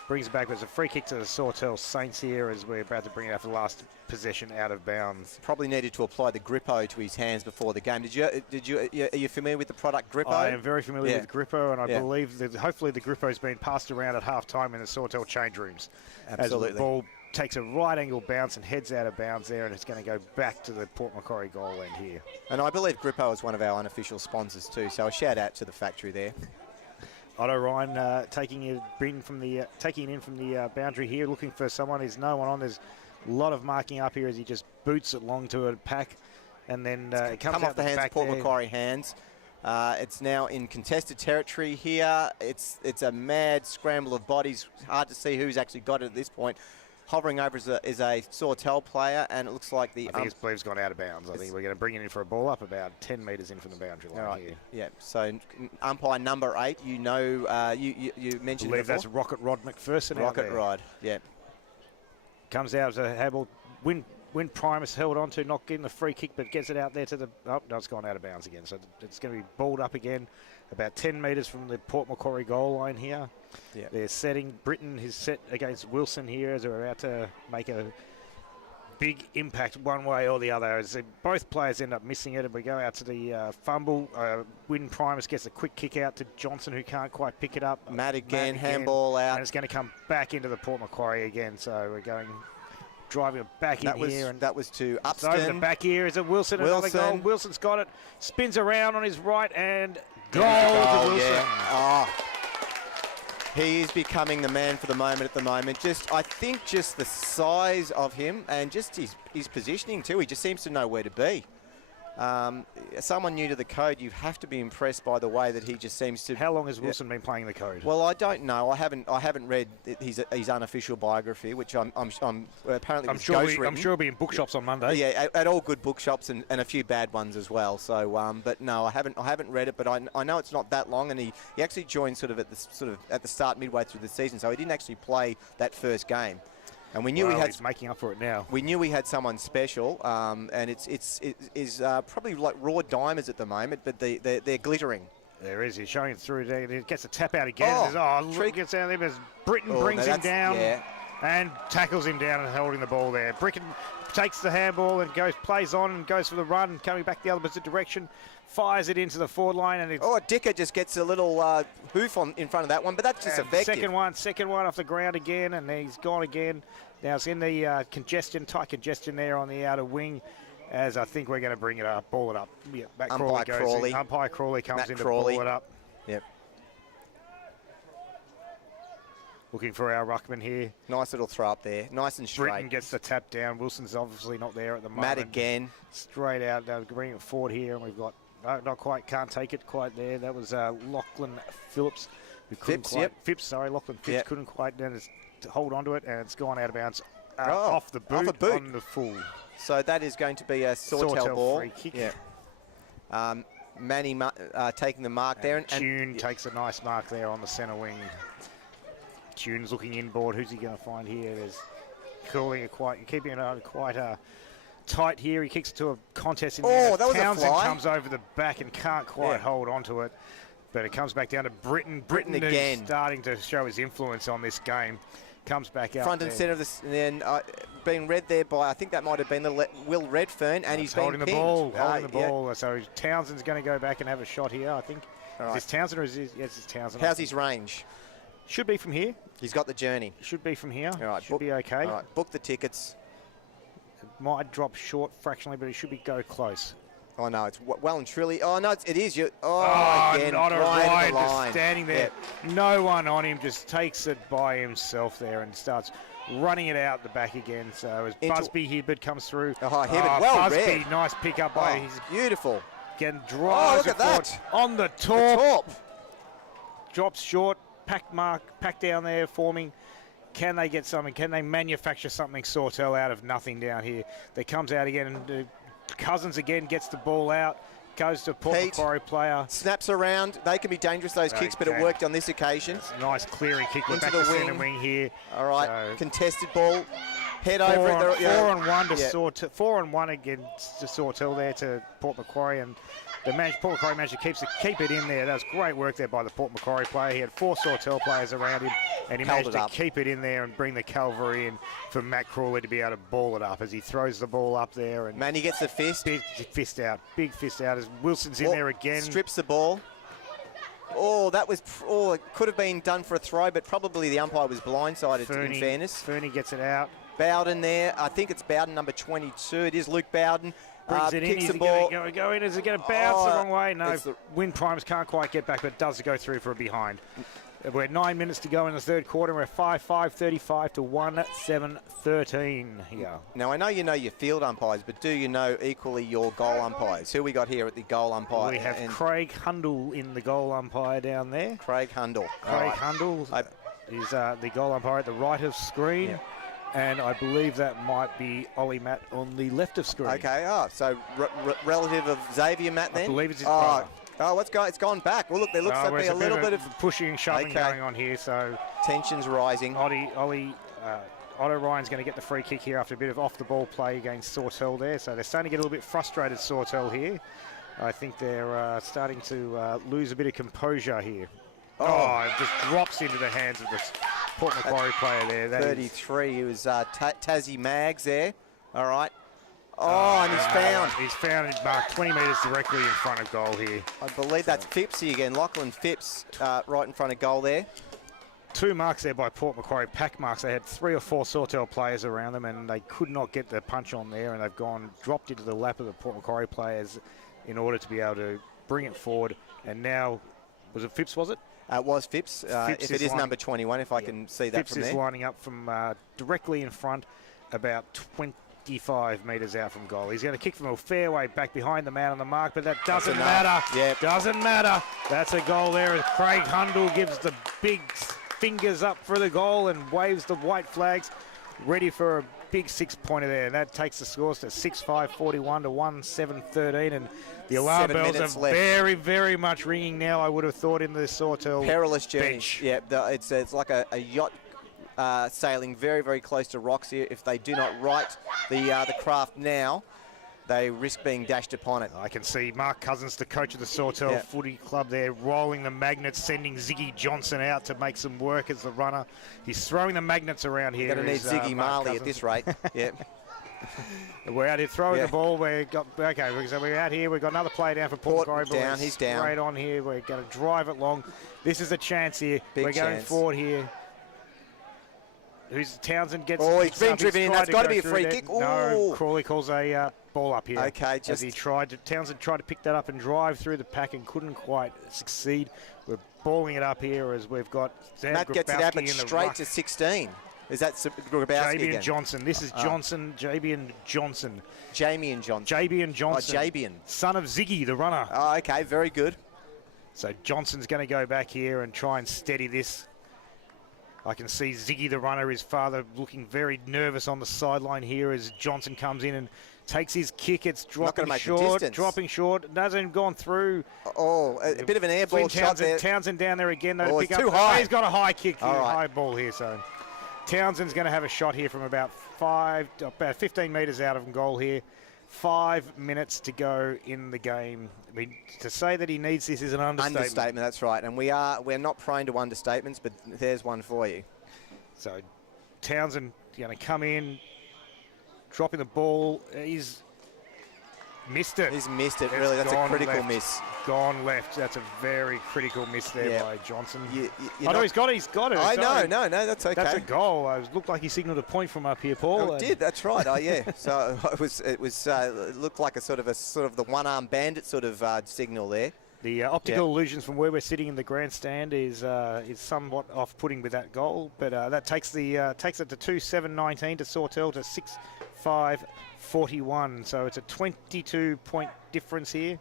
brings it back. There's a free kick to the Sawtell Saints here as we're about to bring it out for the last possession out of bounds. Probably needed to apply the Grippo to his hands before the game. Are you familiar with the product Grippo? I am very familiar with Grippo, and I believe that hopefully the Grippo's been passed around at half-time in the Sawtell change rooms. Absolutely. As the ball takes a right angle bounce and heads out of bounds there, and it's going to go back to the Port Macquarie goal end here. And I believe Grippo is one of our unofficial sponsors too, so a shout out to the factory there. Otto Ryan taking it in from the boundary here, looking for someone. There's no one on. There's a lot of marking up here as he just boots it long to a pack, and then it comes off the hands of Port Macquarie hands. It's now in contested territory here. It's a mad scramble of bodies. Hard to see who's actually got it at this point. Hovering over is a Sawtell player, and it looks like I think his believe's gone out of bounds. I think we're going to bring it in for a ball up about 10 metres in from the boundary line here. Yeah, so umpire number 8, you mentioned I believe that's Rocket Rod McPherson. Rocket Rod, yeah. Comes out as a Habel. Win Primus held on to, not getting the free kick, but gets it out there to the... Oh, no, it's gone out of bounds again. So it's going to be balled up again about 10 metres from the Port Macquarie goal line here. Yeah. They're setting. Britain is set against Wilson here as they're about to make a big impact one way or the other. As both players end up missing it, and we go out to the fumble. Win Primus gets a quick kick out to Johnson, who can't quite pick it up. Matt again, handball out. And it's going to come back into the Port Macquarie again. So we're going... driving it back in here. And that was to Upston. Over the back here is a Wilson. Another goal. Wilson's got it. Spins around on his right and goal to Wilson. Yeah. He is becoming the man for the moment at the moment. I think just the size of him and just his positioning too. He just seems to know where to be. Someone new to the code, you have to be impressed by the way that he just seems to. How long has Wilson been playing the code? Well, I don't know. I haven't read his unofficial biography, which I'm apparently was ghostwritten. I'm sure it'll be in bookshops on Monday. Yeah, at all good bookshops and a few bad ones as well. So, but no, I haven't read it. But I know it's not that long, and he actually joined at the start, midway through the season. So he didn't actually play that first game. And we knew he's making up for it now. We knew we had someone special, and it's probably like raw diamonds at the moment, but they're glittering. There is. He's showing it through there. He gets a tap out again. Look, gets out there. Britain brings him down and tackles him down and holding the ball there. takes the handball and plays on and goes for the run, coming back the opposite direction, fires it into the forward line, and it's Dicker just gets a little hoof in front of that one, but that's just effective. Second one off the ground again, and he's gone again. Now it's in the tight congestion there on the outer wing, as I think we're going to bring it up, ball it up. Yeah, Umpire Crawley comes in to ball it up. Yep. Looking for our ruckman here. Nice little throw up there. Nice and straight. Britton gets the tap down. Wilson's obviously not there at the moment. Matt again. Straight out. Bringing it forward here, and we've got not quite, can't take it quite there. That was Lachlan Phillips. Lachlan Phipps couldn't quite hold on to it, and it's gone out of bounds off the boot, on the full. So that is going to be a Sawtell ball. Free kick. Yeah. Manny taking the mark there. And Tune takes a nice mark there on the centre wing. Tune's looking inboard. Who's he going to find here? There's keeping it quite tight here. He kicks it to a contest in there. That was Townsend a fly. comes over the back and can't quite hold on to it. But it comes back down to Britton. Britton again. Is starting to show his influence on this game. Comes back out front and centre of this, and then being read there by, I think that might have been Will Redfern, and he's holding been the ball. Holding the ball. Yeah. So Townsend's going to go back and have a shot here, I think. Right. Is this Townsend or is this? Yes, it's Townsend. How's his range? Should be from here. He's got the journey. Should be from here. All right, should be okay. All right, book the tickets. It might drop short fractionally, but it should go close. Oh no, it's well and truly. Oh no, it is. Again, not a ride, line. just standing there. Yep. No one on him, just takes it by himself there and starts running it out the back again. So as Busby Hibbard comes through. Hibbard, well Busby, read. nice pick up by his. Beautiful. Again, drives look at that. On the top. Drops short, pack down there, forming. Can they get something? Can they manufacture something, Sawtell, out of nothing down here? They comes out again, and Cousins again gets the ball out, goes to Port Macquarie player. Snaps around. They can be dangerous, those kicks, but it worked on this occasion. That's a nice clearing kick. We're into back the to wing. centre wing here. All right, so contested ball. Head over it. 4-on-1 to Sawtell. 4-on-1 against Sawtell there to Port Macquarie, and Port Macquarie managed to keep it in there. That was great work there by the Port Macquarie player. He had 4 Sawtell players around him, and he managed to keep it in there and bring the cavalry in for Matt Crawley to be able to ball it up as he throws the ball up there. And Manny gets the fist. Big fist out as Wilson's in there again. Strips the ball. It could have been done for a throw, but probably the umpire was blindsided, in fairness. Fernie gets it out. Bowden there. I think it's Bowden, number 22. It is Luke Bowden. Brings it in. Kicks Is the ball. Go in? Is it going to bounce the wrong way? No. Win Primes can't quite get back, but it does go through for a behind. We're 9 minutes to go in the third quarter. We're 5-5-35 to 1-7-13 here. Now, I know you know your field umpires, but do you know equally your goal umpires? Who we got here at the goal umpire? We have Craig Hundle in the goal umpire down there. Craig Hundle. Craig Hundle is the goal umpire at the right of screen. Yeah. And I believe that might be Ollie Matt on the left of screen. Okay, so relative of Xavier Matt then? I believe it's his brother. It's gone back. Well, look, there looks to be a little bit of pushing and shoving going on here. So tension's rising. Otto Ryan's going to get the free kick here after a bit of off-the-ball play against Sawtell there. So they're starting to get a little bit frustrated, Sawtell here. I think they're starting to lose a bit of composure here. It just drops into the hands of the Port Macquarie player there. 33, he was Tassie Mags there. All right. And he's found. He's found and marked 20 metres directly in front of goal here. I believe that's Phippsy again. Lachlan Phipps right in front of goal there. 2 marks there by Port Macquarie, pack marks. They had 3 or 4 Sawtell players around them, and they could not get the punch on there, and they've dropped into the lap of the Port Macquarie players in order to be able to bring it forward. And now, was it Phipps, was it? It was Phipps. If it is number 21, if I can see that Phipps from there. Phipps is lining up from directly in front, about 25 metres out from goal. He's going to kick from a fair way back behind the man on the mark, but that doesn't matter. Yep. Doesn't matter. That's a goal there as Craig Hundle gives the big fingers up for the goal and waves the white flags, ready for a big 6-pointer there. And that takes the scores to 6-5-41 to 1-7-13. And the alarm bells are very, very much ringing now, I would have thought, in the Sawtell perilous journey. Bench. Yeah, it's like a yacht sailing very, very close to rocks here. If they do not right the craft now, they risk being dashed upon it. I can see Mark Cousins, the coach of the Sawtell Footy Club there, rolling the magnets, sending Ziggy Johnson out to make some work as the runner. He's throwing the magnets around here. You're going to need Ziggy Marley at this rate. Yep. We're out here throwing the ball. So we're out here. We've got another play down for Port Macquarie. Down, he's down. Straight on here. We're going to drive it long. This is a chance here. We're going forward here. Who's Townsend gets? Oh, he's been driven in. That's got to be a free there. kick. No, Crawley calls a ball up here. Okay, as he Townsend tried to pick that up and drive through the pack and couldn't quite succeed. We're balling it up here as we've got Sam Matt gets it out, but straight to 16. Is that Grabowski again? Jabian Johnson. This is Johnson. Jabian Johnson. Jamian Johnson. Jabian Johnson. Oh, Jabian. Son of Ziggy, the runner. Oh, okay, very good. So Johnson's going to go back here and try and steady this. I can see Ziggy, the runner, his father, looking very nervous on the sideline here as Johnson comes in and takes his kick. It's dropping short. Hasn't gone through. Oh, a bit of an air ball shot there. Townsend down there again. Oh, it's too high. He's got a high kick here, right. high ball here. So Townsend's going to have a shot here from about 15 metres out of goal here. 5 minutes to go in the game. I mean, to say that he needs this is an understatement. Understatement, that's right. And we're not prone to understatements, but there's one for you. So Townsend going to come in, dropping the ball. He's missed it. He's missed it, really. That's a critical miss. Gone left. That's a very critical miss there by Johnson. He's got it. I know, no, that's okay. That's a goal. It looked like he signalled a point from up here, Paul. Oh, it did, that's right. Oh, yeah. So it looked like a sort of the one-arm bandit sort of signal there. The optical illusions from where we're sitting in the grandstand is somewhat off-putting with that goal, but that takes it to 2-7-19 to Sawtell to 6-5-41. So it's a 22-point difference here,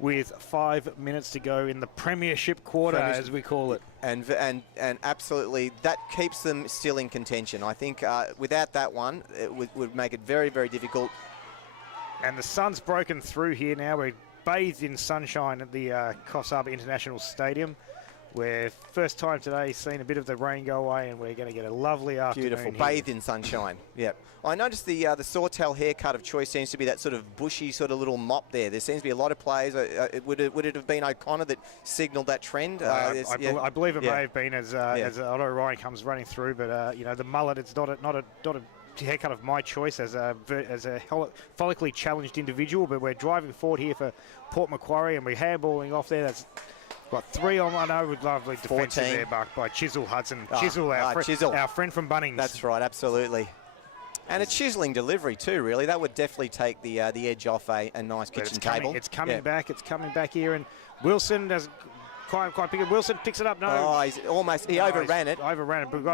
with 5 minutes to go in the Premiership quarter, as we call it. And absolutely, that keeps them still in contention. I think without that one, it would make it very, very difficult. And the sun's broken through here now. We're bathed in sunshine at the Coffs Harbour International Stadium. We're first time today seen a bit of the rain go away, and we're going to get a lovely afternoon. Beautiful, bathed in sunshine. Yep. I noticed the Sawtell haircut of choice seems to be that sort of bushy sort of little mop there. There seems to be a lot of players. Would it have been O'Connor that signalled that trend? I believe it may have been as Otto Ryan comes running through, but the mullet, it's not a haircut of my choice as a follically challenged individual, but we're driving forward here for Port Macquarie, and we're handballing off there. That's got 3 on. I know, with lovely defence there, Buck, by Chisel Hudson. Chisel, our friend from Bunnings. That's right, absolutely. And a chiselling delivery too, really. That would definitely take the edge off a nice kitchen table. It's coming back. It's coming back here, and Wilson does quite big. Wilson picks it up. No, he overran it. Overran it, but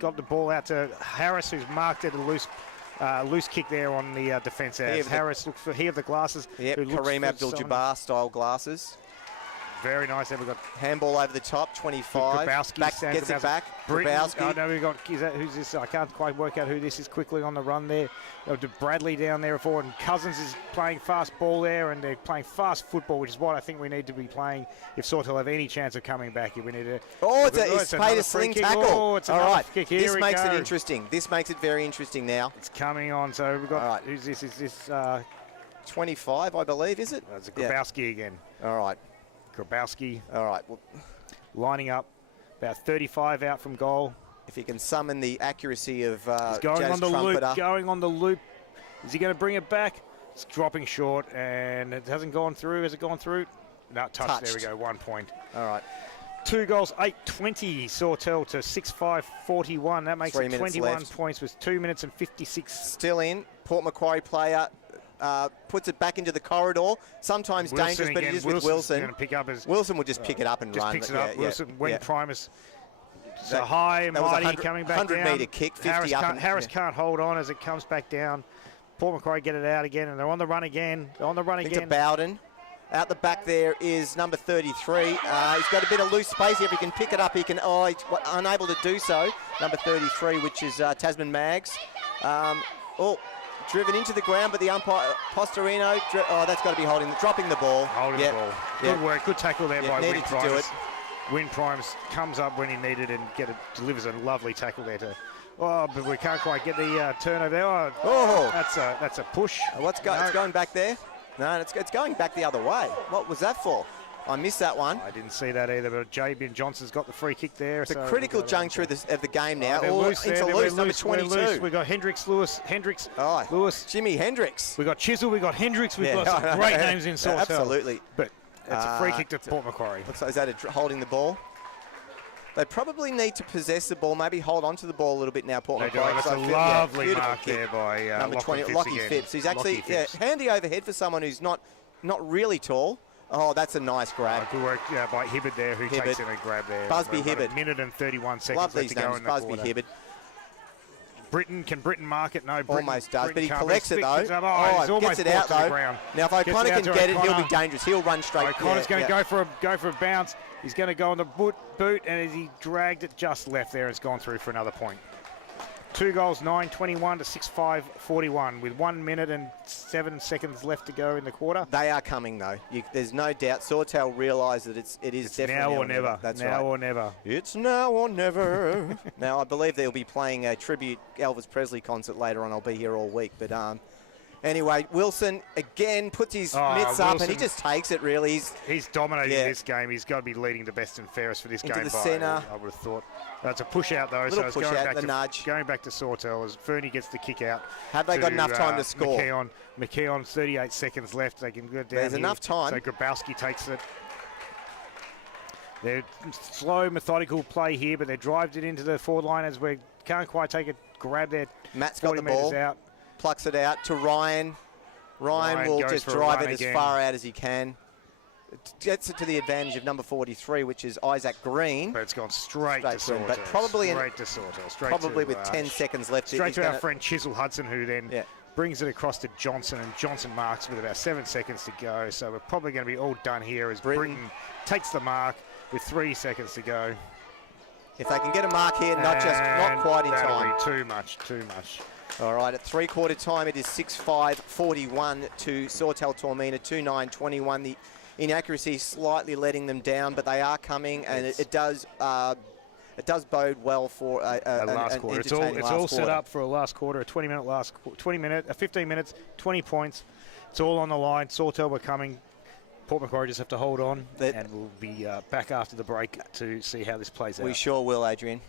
got the ball out to Harris, who's marked it a loose kick there on the defence. Harris looked for the glasses. Yep, Kareem Abdul-Jabbar style glasses. Very nice. There we got handball over the top, 25. Grabowski gets it back. Grabowski. Oh no, we got. Who's this? I can't quite work out who this is quickly on the run there. Bradley down there forward, and Cousins is playing fast ball there, and they're playing fast football, which is what I think we need to be playing if Sawtell have any chance of coming back here. We need to. It's paid a sling tackle. Oh, it's all right. Kick. This makes it interesting. This makes it very interesting now. It's coming on. So we've got. Who's this? Is this 25? I believe. Is it? It's Grabowski again. All right. Grabowski. All right. Well, lining up about 35 out from goal. If he can summon the accuracy of he's going Jazz on the Trumpeter. loop. Going on the loop. Is he going to bring it back? It's dropping short, and it hasn't gone through. Has it gone through? No, touched. There we go. 1 point. All right. 2 goals, 8-20. Sawtell to 6-5-41. That makes it 21 points with 2 minutes and 56. Still in. Port Macquarie player puts it back into the corridor. Sometimes Wilson dangerous, but again. it is with Wilson. Pick up Wilson will just pick it up and run. Picks it up. Wilson, when Primus. So high, mighty, coming back down. 100-metre kick, 50 up. Harris can't hold on as it comes back down. Port Macquarie get it out again, and they're on the run again. Into Bowden. Out the back there is number 33. He's got a bit of loose space here. If he can pick it up, he can. He's unable to do so. Number 33, which is Tasman Mags. Driven into the ground, but the umpire, Postorino, that's got to be dropping the ball. Holding the ball. Good work. Good tackle there by Win Primus. Do it. Win Primus comes up when he needed and delivers a lovely tackle there to. But we can't quite get the turnover there. That's a push. It's going back there? No, it's going back the other way. What was that for? I missed that one. I didn't see that either, but Jabian Johnson's got the free kick there. It's a critical juncture of the game now. They're loose there. Into loose, number 22. We've got Hendricks, Lewis, Lewis. Jimmy Hendricks. We've got Chisel, we've got Hendricks, we've got some great names in Sawtell. Absolutely. But it's a free kick to Port Macquarie. Looks like he's holding the ball. They probably need to possess the ball, maybe hold on to the ball a little bit now, Port Macquarie. That's a lovely mark there by number 20, Lockie Phipps. He's actually handy overhead for someone who's not really tall. Oh, that's a nice grab. Good work by Hibbard there, who takes in a grab there. Busby Hibbard. A minute and 31 seconds Love left these to go names, in the Busby quarter. Hibbard. Can Britain mark it? No, Britain, almost does, Britain but he collects it though. He's almost gets it out though. Now if O'Connor can get it, he'll be dangerous. He'll run straight. O'Connor's going to go for a bounce. He's going to go on the boot, and he dragged it just left there. It's gone through for another point. 2 goals, 9-21 to 6-5-41 with 1 minute and 7 seconds left to go in the quarter. They are coming though. There's no doubt. Sawtell realise that it's definitely now or never. That's now right. or never. It's now or never. Now I believe they'll be playing a tribute Elvis Presley concert later on. I'll be here all week. But anyway, Wilson again puts his mitts up and he just takes it. Really, he's dominating this game. He's got to be leading the best and fairest for this into game. The centre. I would have thought. That's a push out though, so it's nudge. Going back to Sawtell as Fernie gets the kick out. Have they got enough time to score? McKeon, 38 seconds left. They can go down. There's enough time. So Grabowski takes it. They're slow, methodical play here, but they drived it into the forward line as we can't quite take a grab there. Matt's got the ball. Out. Plucks it out to Ryan. Ryan will just drive it as far out as he can. It gets it to the advantage of number 43, which is Isaac Green. But it's gone straight to Sawtell. But probably with 10 seconds left. Straight to our friend Chisel Hudson, who then brings it across to Johnson, and Johnson marks with about 7 seconds to go. So we're probably going to be all done here as Britain takes the mark with 3 seconds to go. If they can get a mark here, not quite in time. Too much. All right, at three-quarter time, it is 6-5-41 to Sawtell Toormina, 2-9-21. The inaccuracy slightly letting them down, but they are coming, and it does bode well for a last quarter. It's all set up for a last quarter, a 15 minutes, 20 points. It's all on the line. Sawtell were coming. Port Macquarie just have to hold on, and we'll be back after the break to see how this plays out. We sure will, Adrian.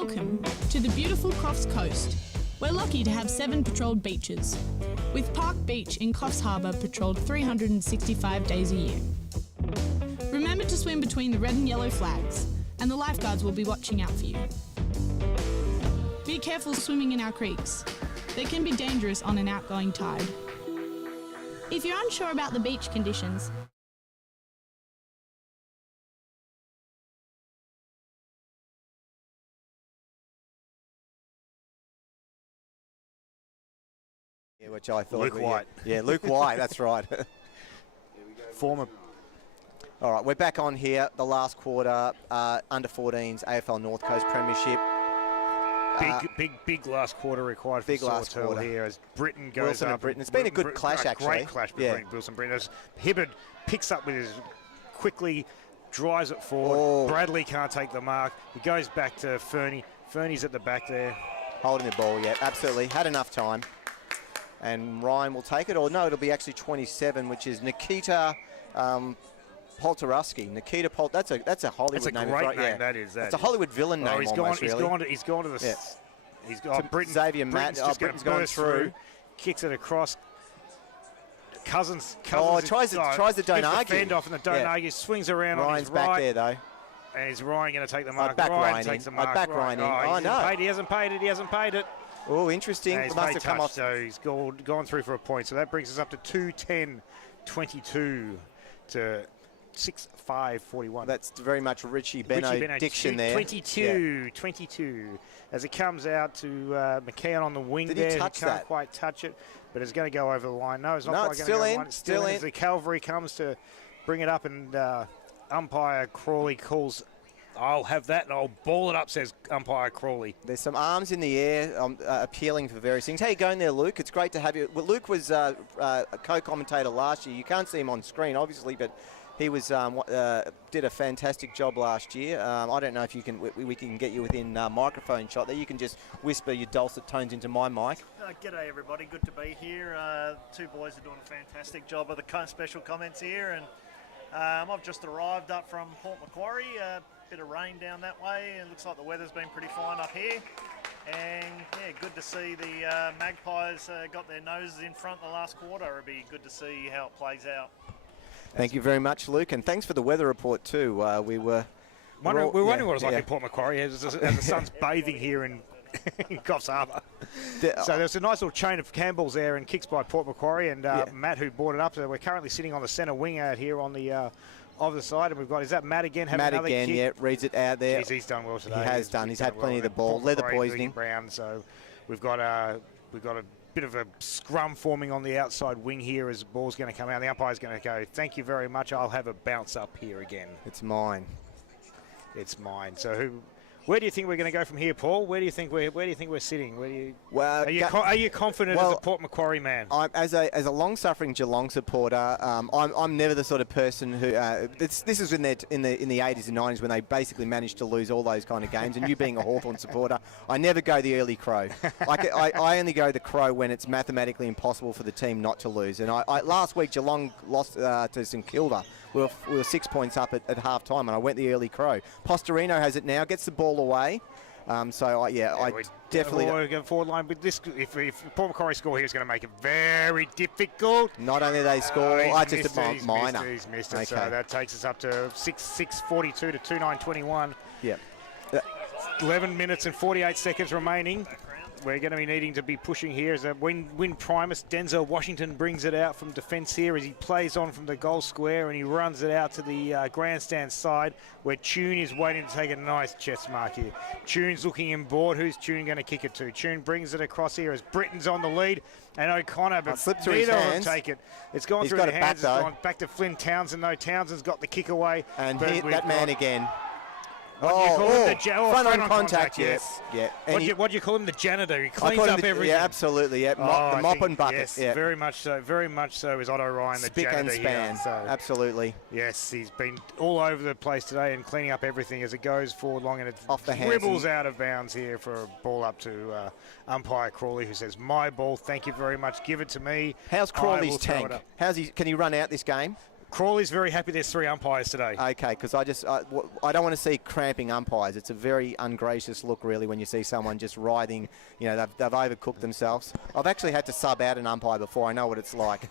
Welcome to the beautiful Crofts Coast. We're lucky to have 7 patrolled beaches, with Park Beach in Coffs Harbour patrolled 365 days a year. Remember to swim between the red and yellow flags, and the lifeguards will be watching out for you. Be careful swimming in our creeks. They can be dangerous on an outgoing tide. If you're unsure about the beach conditions, which I thought Luke White. Yeah, Luke White, that's right. Former. All right, we're back on here. The last quarter, under 14s AFL North Coast Premiership. Big last quarter required for Sawtell here as Britain goes Wilson up. And Britain. It's been a good clash, actually. Great clash between Wilson and Britain. As Hibbard picks up with his quickly, drives it forward. Oh. Bradley can't take the mark. He goes back to Fernie. Fernie's at the back there. Holding the ball, yeah, absolutely. Had enough time. And Ryan will take it, or no, it'll be actually 27, which is Nikita Poltaruski. Nikita that's a Hollywood name. That's a great name, that is. It's a Hollywood villain name he's almost, gone to the... Yeah. He's got Britain. Xavier Matt. Britain's gone through. Kicks it across. Cousins tries the don't argue. Fend off and the don't argue. Swings around Ryan's on his back right. there, though. And is Ryan going to take the mark? I'd back Ryan takes the in. mark. I'd back Ryan in. Oh, no. He hasn't paid it. Oh, interesting. He's Must have come off. So he's gone through for a point. So that brings us up to 2:10:22 to 6:5:41. That's very much Richie Beno diction there. 22 as it comes out to McKeon on the wing. Did there. he touch can't that? quite touch it, but it's going to go over the line. No, it's not quite it's going to still go in. over the line. It's still in. As the cavalry comes to bring it up, and umpire Crawley calls, "I'll have that and I'll ball it up," says umpire Crawley. There's some arms in the air appealing for various things. How you going there, Luke? It's great to have you. Well, Luke was a co-commentator last year. You can't see him on screen, obviously, but he was did a fantastic job last year. I don't know if you can. We can get you within microphone shot there. You can just whisper your dulcet tones into my mic. G'day everybody, good to be here. Two boys are doing a fantastic job of the special comments here, and I've just arrived up from Port Macquarie. Bit of rain down that way, and looks like the weather's been pretty fine up here. And yeah, good to see the Magpies got their noses in front the last quarter. It'll be good to see how it plays out. Thank you very much, Luke, and thanks for the weather report too. We were wondering what it was like in Port Macquarie as the sun's bathing here in Coffs Harbour. So there's a nice little chain of handballs there and kicks by Port Macquarie, and Matt who brought it up. So we're currently sitting on the centre wing out here on the other side, and we've got, is that Matt again? Matt again, kick? Yeah, reads it out there. Jeez, he's done well today. He has done. He's had plenty of the ball. Leather poisoning. Brown, so we've got a bit of a scrum forming on the outside wing here as the ball's going to come out. The umpire's going to go, "Thank you very much. I'll have a bounce up here again." It's mine. It's mine. So where do you think we're going to go from here, Paul? Where do you think we're sitting? Well, are you confident as a Port Macquarie man? As a long-suffering Geelong supporter, I'm never the sort of person who. This is in the 80s and 90s when they basically managed to lose all those kind of games. And you being a Hawthorn supporter, I never go the early crow. I only go the crow when it's mathematically impossible for the team not to lose. And last week Geelong lost to St Kilda. We were 6 points up at half time, and I went the early crow. Postorino has it now, gets the ball away. I definitely. We're going forward line with this. If Port Macquarie score here is going to make it very difficult. Not only they score, just a minor. He's missed it. Okay. So that takes us up to 6:42 to 2:9:21. Yeah. 11 minutes and 48 seconds remaining. We're going to be needing to be pushing here as a win primus. Denzel Washington brings it out from defence here as he plays on from the goal square, and he runs it out to the grandstand side where Tune is waiting to take a nice chest mark here. Tune's looking in board. Who's Tune going to kick it to? Tune brings it across here as Britain's on the lead, and O'Connor, but neither of them take it. It's gone through their hands. It's gone back to Flynn Townsend, though. Townsend's got the kick away. And hit that man again. Front on contact, yes. Yeah. What do you call him? The janitor. He cleans up everything. Yeah, absolutely. Yeah, the mop and bucket. Yes, yeah. very much so. Very much so is Otto Ryan, the Spick janitor and span. here. So, absolutely. Yes, he's been all over the place today and cleaning up everything as it goes forward long, and it off the dribbles out of bounds here for a ball up to umpire Crawley, who says, "My ball, thank you very much. Give it to me." How's Crawley's tank? Can he run out this game? Crawley's very happy there's 3 umpires today. Okay, because I don't want to see cramping umpires. It's a very ungracious look, really, when you see someone just writhing. You know, they've overcooked themselves. I've actually had to sub out an umpire before. I know what it's like.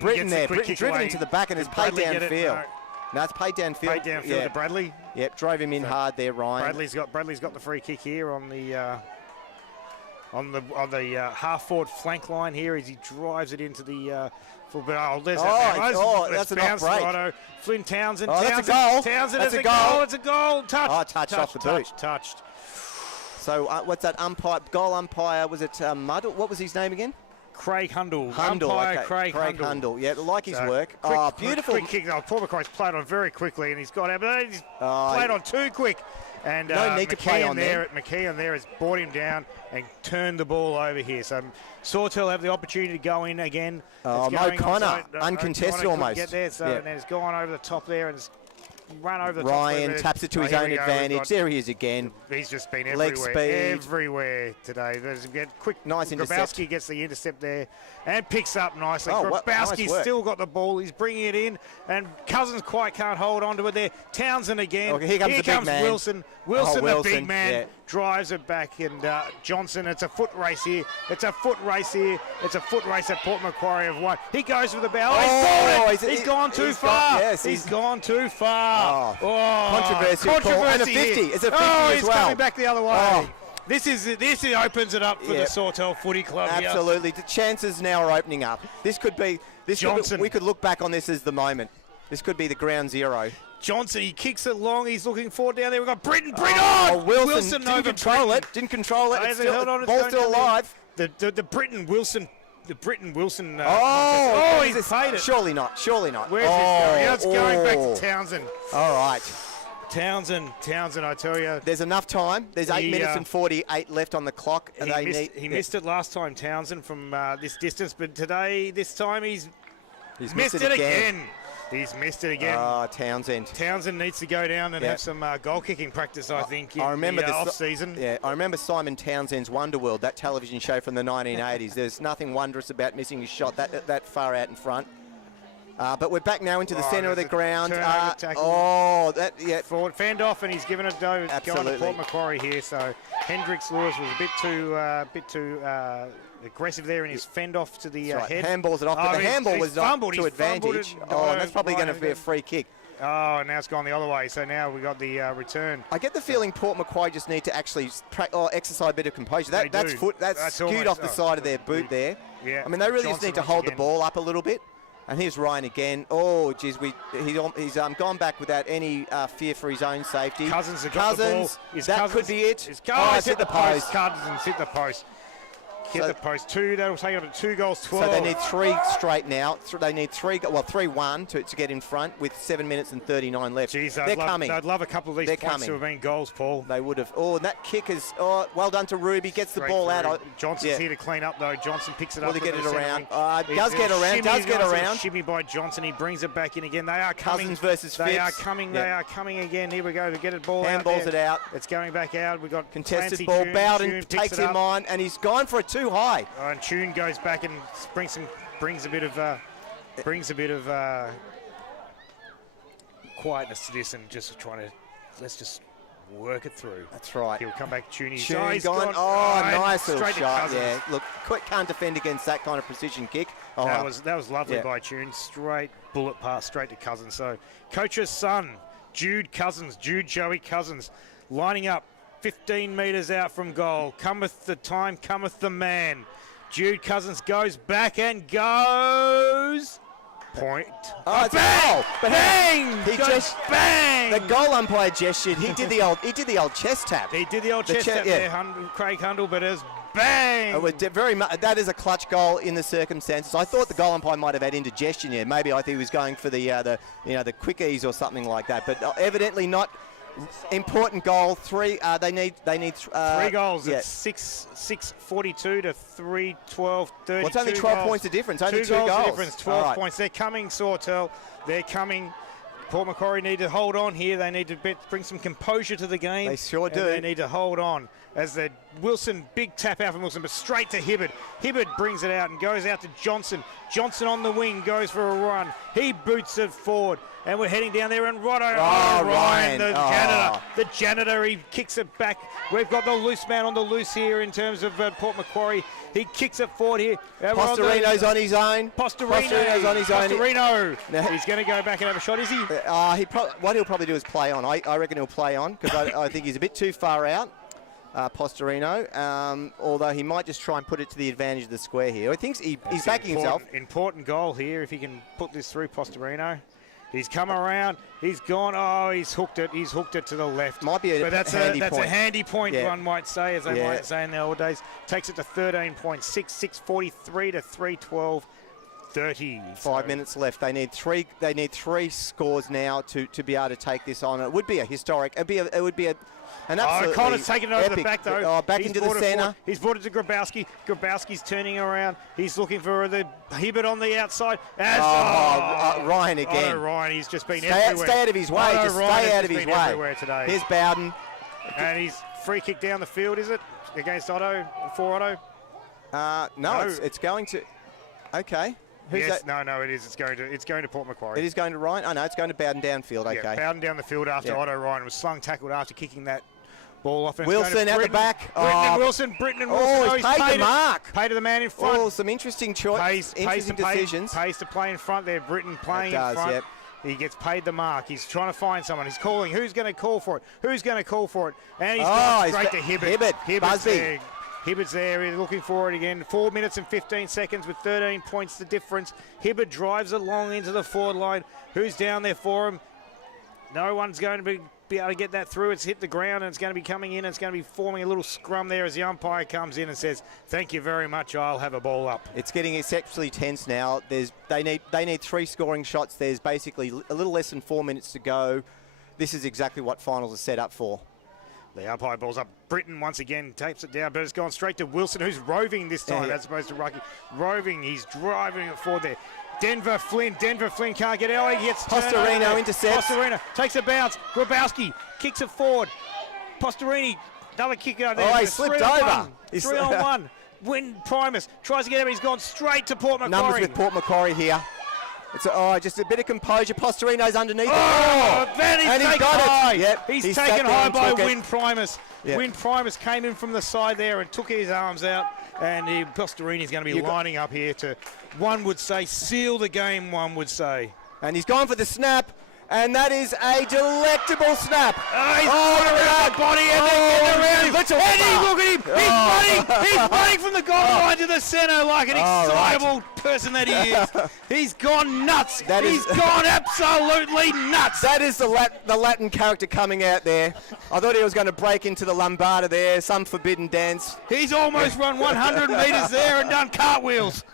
Britton there, Britton driven into the back and is paid downfield. No, it's paid downfield. Paid downfield to Bradley. Yep, drove him in hard there, Ryan. Bradley's got the free kick here on the half forward flank line here as he drives it into the full bit. Oh, there's that's an off break. Righto. Flynn Townsend. Oh, that's a goal. Townsend, that's a goal. It's a goal. Touched. Touched off the boot. Touched. So what's that umpire? Goal umpire, was it Muddle? What was his name again? Craig Hundle. Okay. Craig Hundle. Yeah, like his work. Beautiful. Quick kick. Paul Macquarie's played on very quickly, and he's got out, but he's played on too quick. And no need to play on there. McKeon there has brought him down and turned the ball over here. So Sawtell have the opportunity to go in again. Mo Connor, uncontested almost. Get there, so and he's gone over the top there and run over the top. Ryan taps it to his own advantage. There he is again. He's just been everywhere today. There's quick. Nice intercept. Grabowski gets the intercept there and picks up nicely. nice Grabowski's work. still got the ball. He's bringing it in, and Cousins quite can't hold on to it there. Townsend again. Okay, here comes the big man. Wilson, the big man, drives it back, and Johnson. It's a foot race here. It's a foot race at Port Macquarie have won. He goes for the bell. He's gone too far. He's gone too far. Controversy. And a 50. It's a 50 as he's well. coming back the other way. This opens it up for the Sawtell Footy Club. Absolutely. The chances now are opening up. This could be. We could look back on this as the moment. This could be the ground zero. Johnson, he kicks it long. He's looking forward down there. We've got Britton. Wilson didn't control it. It's still, ball's still alive. The Britton Wilson. He's paid it. Surely not. Where's this going? It's going back to Townsend. All right. Townsend, I tell you. There's enough time. There's 8 minutes and 48 left on the clock. He missed it last time, Townsend, from this distance, but this time he's missed it again. He's missed it again. Townsend. Townsend needs to go down and have some goal kicking practice, I think, I remember the off-season. Yeah, I remember Simon Townsend's Wonderworld, that television show from the 1980s. There's nothing wondrous about missing his shot that far out in front. But we're back now into the centre of the ground. Forward fend off, and he's given it going to Port Macquarie here. So Hendricks Lewis was a bit too aggressive there in his fend off to the head. Handballs it off, but the handball was not to advantage. That's probably going to be a free kick. Oh, now it's gone the other way. So now we got the return. I get the feeling Port Macquarie just need to actually exercise a bit of composure. That's skewed off the side of their boot there. Yeah. I mean, they really just need to hold the ball up a little bit. And here's Ryan again. Oh, geez, he's gone back without any fear for his own safety. Cousins, could be it. It's hit the post. Cousins hit the post. Hit the post. That'll take on to 2 goals, 12. So they need 3 straight now. They need 3-1 to get in front with 7 minutes and 39 left. Jeez, they're coming. I'd love a couple of these points to have been goals, Paul. They would have. Oh, and that kick is well done to Ruby. Gets the ball out. Johnson's here to clean up, though. Johnson picks it up. Will they get it around? Does get around. Shimmy by Johnson. He brings it back in again. They are coming. Cousins versus Phipps. They are coming. They are coming again. Here we go to get it ball out. Handballs it out. It's going back out. We've got contested ball. Bowden takes him on, and he's gone for it too high. And Tune goes back and brings a bit of quietness to this, and just let's just work it through. That's right. He'll come back. Tune gone. Nice little shot. Yeah, look, can't defend against that kind of precision kick. That was lovely by Tune. Straight bullet pass straight to Cousins. So coach's son, Joey Cousins, lining up 15 metres out from goal. Cometh the time, cometh the man. Jude Cousins goes back and goes. Point. It's a goal. Bang! Bang! The goal umpire gestured. He did the old chest tap. He did the old chest tap there, Craig Hundle, but it's bang! It was that is a clutch goal in the circumstances. I thought the goal umpire might have had indigestion here. Maybe I think he was going for the quick ease or something like that, but evidently not. Important goal. 3. They need 3 goals. It's 6:42 to 3:12. 32. Well, it's only 12 points of difference. Only 2 goals. Difference. 12 points. They're coming, Sawtell. They're coming. Port Macquarie need to hold on here. They need to bring some composure to the game. They sure do. They need to hold on. as the Wilson, big tap out from Wilson, but straight to Hibbard. Hibbard brings it out and goes out to Johnson. Johnson on the wing goes for a run. He boots it forward, and we're heading down there, and Ryan, the janitor, he kicks it back. We've got the loose man on the loose here in terms of Port Macquarie. He kicks it forward here. Postorino's on his own. Postorino's on his own. Postorino. He's going to go back and have a shot, is he? What he'll probably do is play on. I reckon he'll play on, because I think he's a bit too far out, Postorino, although he might just try and put it to the advantage of the square here. He thinks he's backing himself. Important goal here if he can put this through, Postorino. He's come around. He's gone. Oh, he's hooked it. He's hooked it to the left. Might be a that's handy a point. handy point, one might say, as they might say in the old days. Takes it to 13.6, 6:43 to 3:12:30. 5 minutes left. They need three scores now to be able to take this on. It would be a historic. It would be an absolutely Connor's taken it over epic. the back, though. Back into the centre. He's brought it to Grabowski. Grabowski's turning around. He's looking for the Hibbert on the outside. Ryan again. Otto Ryan, he's just been everywhere. Stay out of his way. Otto Just Ryan stay out of his way. Today. Here's Bowden. And he's free kick down the field, is it? Against Otto, for Otto? No. It's going to... Okay. Who's that? No, it is. It's going to Port Macquarie. It is going to Ryan? Oh, no, it's going to Bowden downfield. Okay. Yeah, Bowden down the field after Otto Ryan was tackled after kicking that ball off. Wilson at the back. Britton and Wilson. Oh, he's paid the mark. Paid to the man in front. Oh, some interesting decisions. Pays to play in front there. Britton playing in front. Yep. He gets paid the mark. He's trying to find someone. He's calling. Who's going to call for it? Who's going to call for it? And he's going straight to Hibbert. Hibbert's there. He's looking for it again. 4 minutes and 15 seconds with 13 points the difference. Hibbert drives it long into the forward line. Who's down there for him? No one's going to be able to get that through. It's hit the ground, and it's going to be coming in. It's going to be forming a little scrum there as the umpire comes in and says, "Thank you very much. I'll have a ball up." It's getting exceptionally tense now. They need three scoring shots. There's basically a little less than 4 minutes to go. This is exactly what finals are set up for. The umpire balls up. Britton once again tapes it down, but it's gone straight to Wilson, who's roving this time as opposed to Rucky. Roving, he's driving it forward there. Denver Flynn can't get out. He gets Postorino intercepts. Postorino takes a bounce. Grabowski kicks it forward. Postorini, another kick out there. Oh, he slipped over. 3 on 1. Win Primus tries to get him. He's gone straight to Port Macquarie. Numbers with Port Macquarie here. It's just a bit of composure. Postorino's underneath. Then he's taken high. Yep. He's taken high by Win Primus. Yep. Win Primus came in from the side there and took his arms out. And Postorini's going to be lining up here to, one would say, seal the game, one would say. And he's gone for the snap. And that is a delectable snap. He's around the body and then getting around him. And look at him. He's running from the goal line to the centre like an excitable person that he is. He's gone nuts. He's gone absolutely nuts. That is the Latin character coming out there. I thought he was going to break into the lambada there, some forbidden dance. He's almost run 100 metres there and done cartwheels.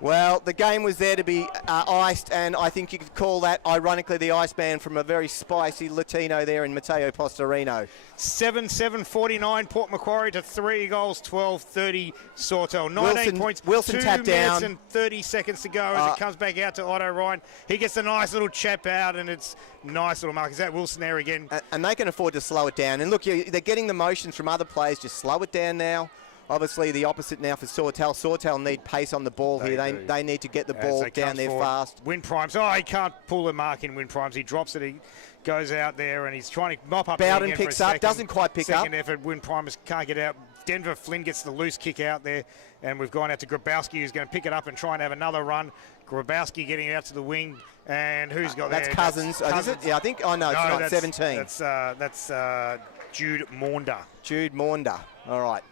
Well, the game was there to be iced, and I think you could call that, ironically, the Iceman from a very spicy Latino there in Matteo Postorino. 7-7-49 Port Macquarie to 3 goals, 12-30 Sawtell. 19 points, Wilson 2 tapped minutes down. and 30 seconds to go as it comes back out to Otto Ryan. He gets a nice little chap out, and it's nice little mark. Is that Wilson there again? And they can afford to slow it down. And look, they're getting the motions from other players. Just slow it down now. Obviously, the opposite now for Sawtell. Sawtell need pace on the ball here. They need to get the ball down there fast. Win Primes. He can't pull the mark in Win Primes. He drops it. He goes out there and he's trying to mop up. Bowden picks up. Doesn't quite pick up. Second effort. Win Primes can't get out. Denver Flynn gets the loose kick out there. And we've gone out to Grabowski, who's going to pick it up and try and have another run. Grabowski getting it out to the wing. And who's got that's there? Cousins. Is it? Yeah, I think. Oh, no, it's not. 17. That's Jude Maunder. Jude Maunder. All right.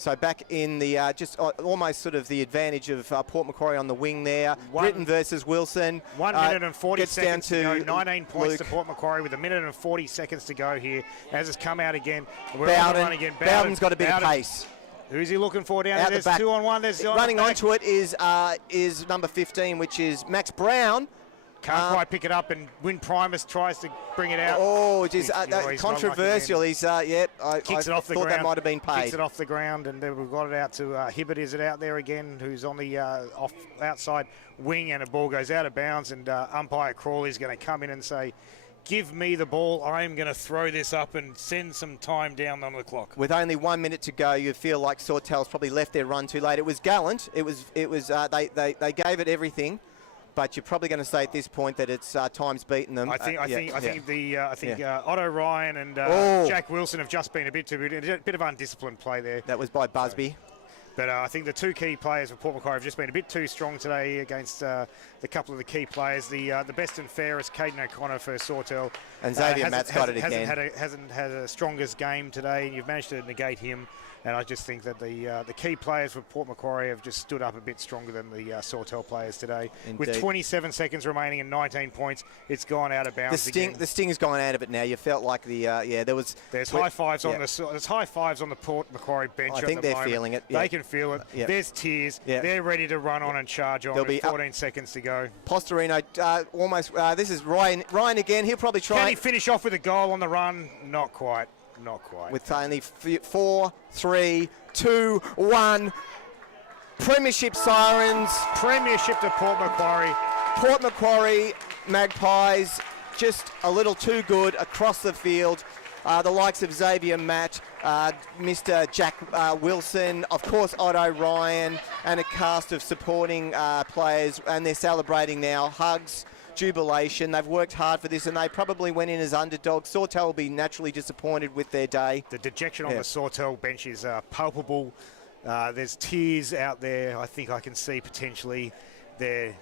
So back in the just almost sort of the advantage of Port Macquarie on the wing there. Britton versus Wilson. 1 minute and 40 seconds to go. 19 points to Port Macquarie with 1 minute and 40 seconds to go here. As it's come out again. Bowden's got a bit of pace. Who's he looking for down there? There's the back. 2 on 1. There's running onto it is number 15, which is Max Brown. Can't quite pick it up, and Win Primus tries to bring it out. Oh, it is controversial. He's I kicks it off the thought ground. That might have been paid. Kicks it off the ground, and then we've got it out to Hibbert. Is it out there again? Who's on the outside wing, and a ball goes out of bounds, and umpire Crawley's going to come in and say, give me the ball. I'm going to throw this up and send some time down on the clock. With only 1 minute to go, you feel like Sawtell's probably left their run too late. It was gallant. It was. They gave it everything. But you're probably going to say at this point that it's time's beaten them. I think Yeah. Otto Ryan and Jack Wilson have just been a bit of undisciplined play there. That was by Busby. But I think the two key players for Port Macquarie have just been a bit too strong today against the couple of the key players. The best and fairest, Caden O'Connor for Sawtell. And Xavier Matt's got it again. Hasn't had a strongest game today, and you've managed to negate him. And I just think that the key players for Port Macquarie have just stood up a bit stronger than the Sawtell players today. Indeed. With 27 seconds remaining and 19 points, it's gone out of bounds again. The sting's gone out of it now. You felt like there's high fives on the Port Macquarie bench. I think they're feeling it. They can feel it. Yeah. There's tears. Yeah. They're ready to run on and charge on. There'll be 14 seconds to go. Posterino almost. This is Ryan. Ryan again. He'll probably try. Can he finish off with a goal on the run? Not quite. Not quite. With only 4, 3, 2, 1. Premiership sirens. Premiership to Port Macquarie. Port Macquarie Magpies just a little too good across the field. The likes of Xavier Matt, Mr. Jack Wilson, of course Otto Ryan, and a cast of supporting players, and they're celebrating now. Hugs, jubilation. They've worked hard for this, and they probably went in as underdogs. Sawtell will be naturally disappointed with their day. The dejection on the Sawtell bench is palpable. There's tears out there. I think I can see potentially. They're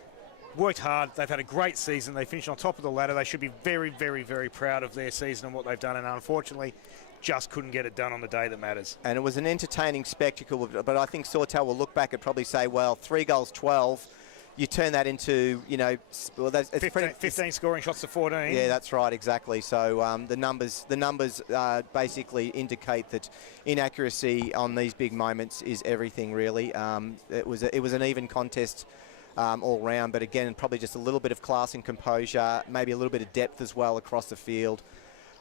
worked hard. They've had a great season. They finished on top of the ladder. They should be very, very, very proud of their season and what they've done, and unfortunately just couldn't get it done on the day that matters. And it was an entertaining spectacle, but I think Sawtell will look back and probably say, well, 3 goals, 12. You turn that into, well, it's 15 scoring shots to 14. Yeah, that's right, exactly. So the numbers basically indicate that inaccuracy on these big moments is everything, really. It was an even contest all round, but again, probably just a little bit of class and composure, maybe a little bit of depth as well across the field.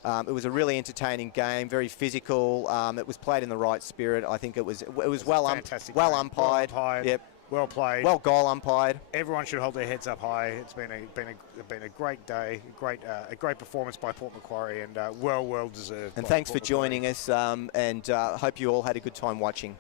It was a really entertaining game, very physical. It was played in the right spirit. I think it was well umpired. Yep. Well played. Well goal umpired. Everyone should hold their heads up high. It's been a great day, a great performance by Port Macquarie, and well deserved. And thanks for joining us, and hope you all had a good time watching.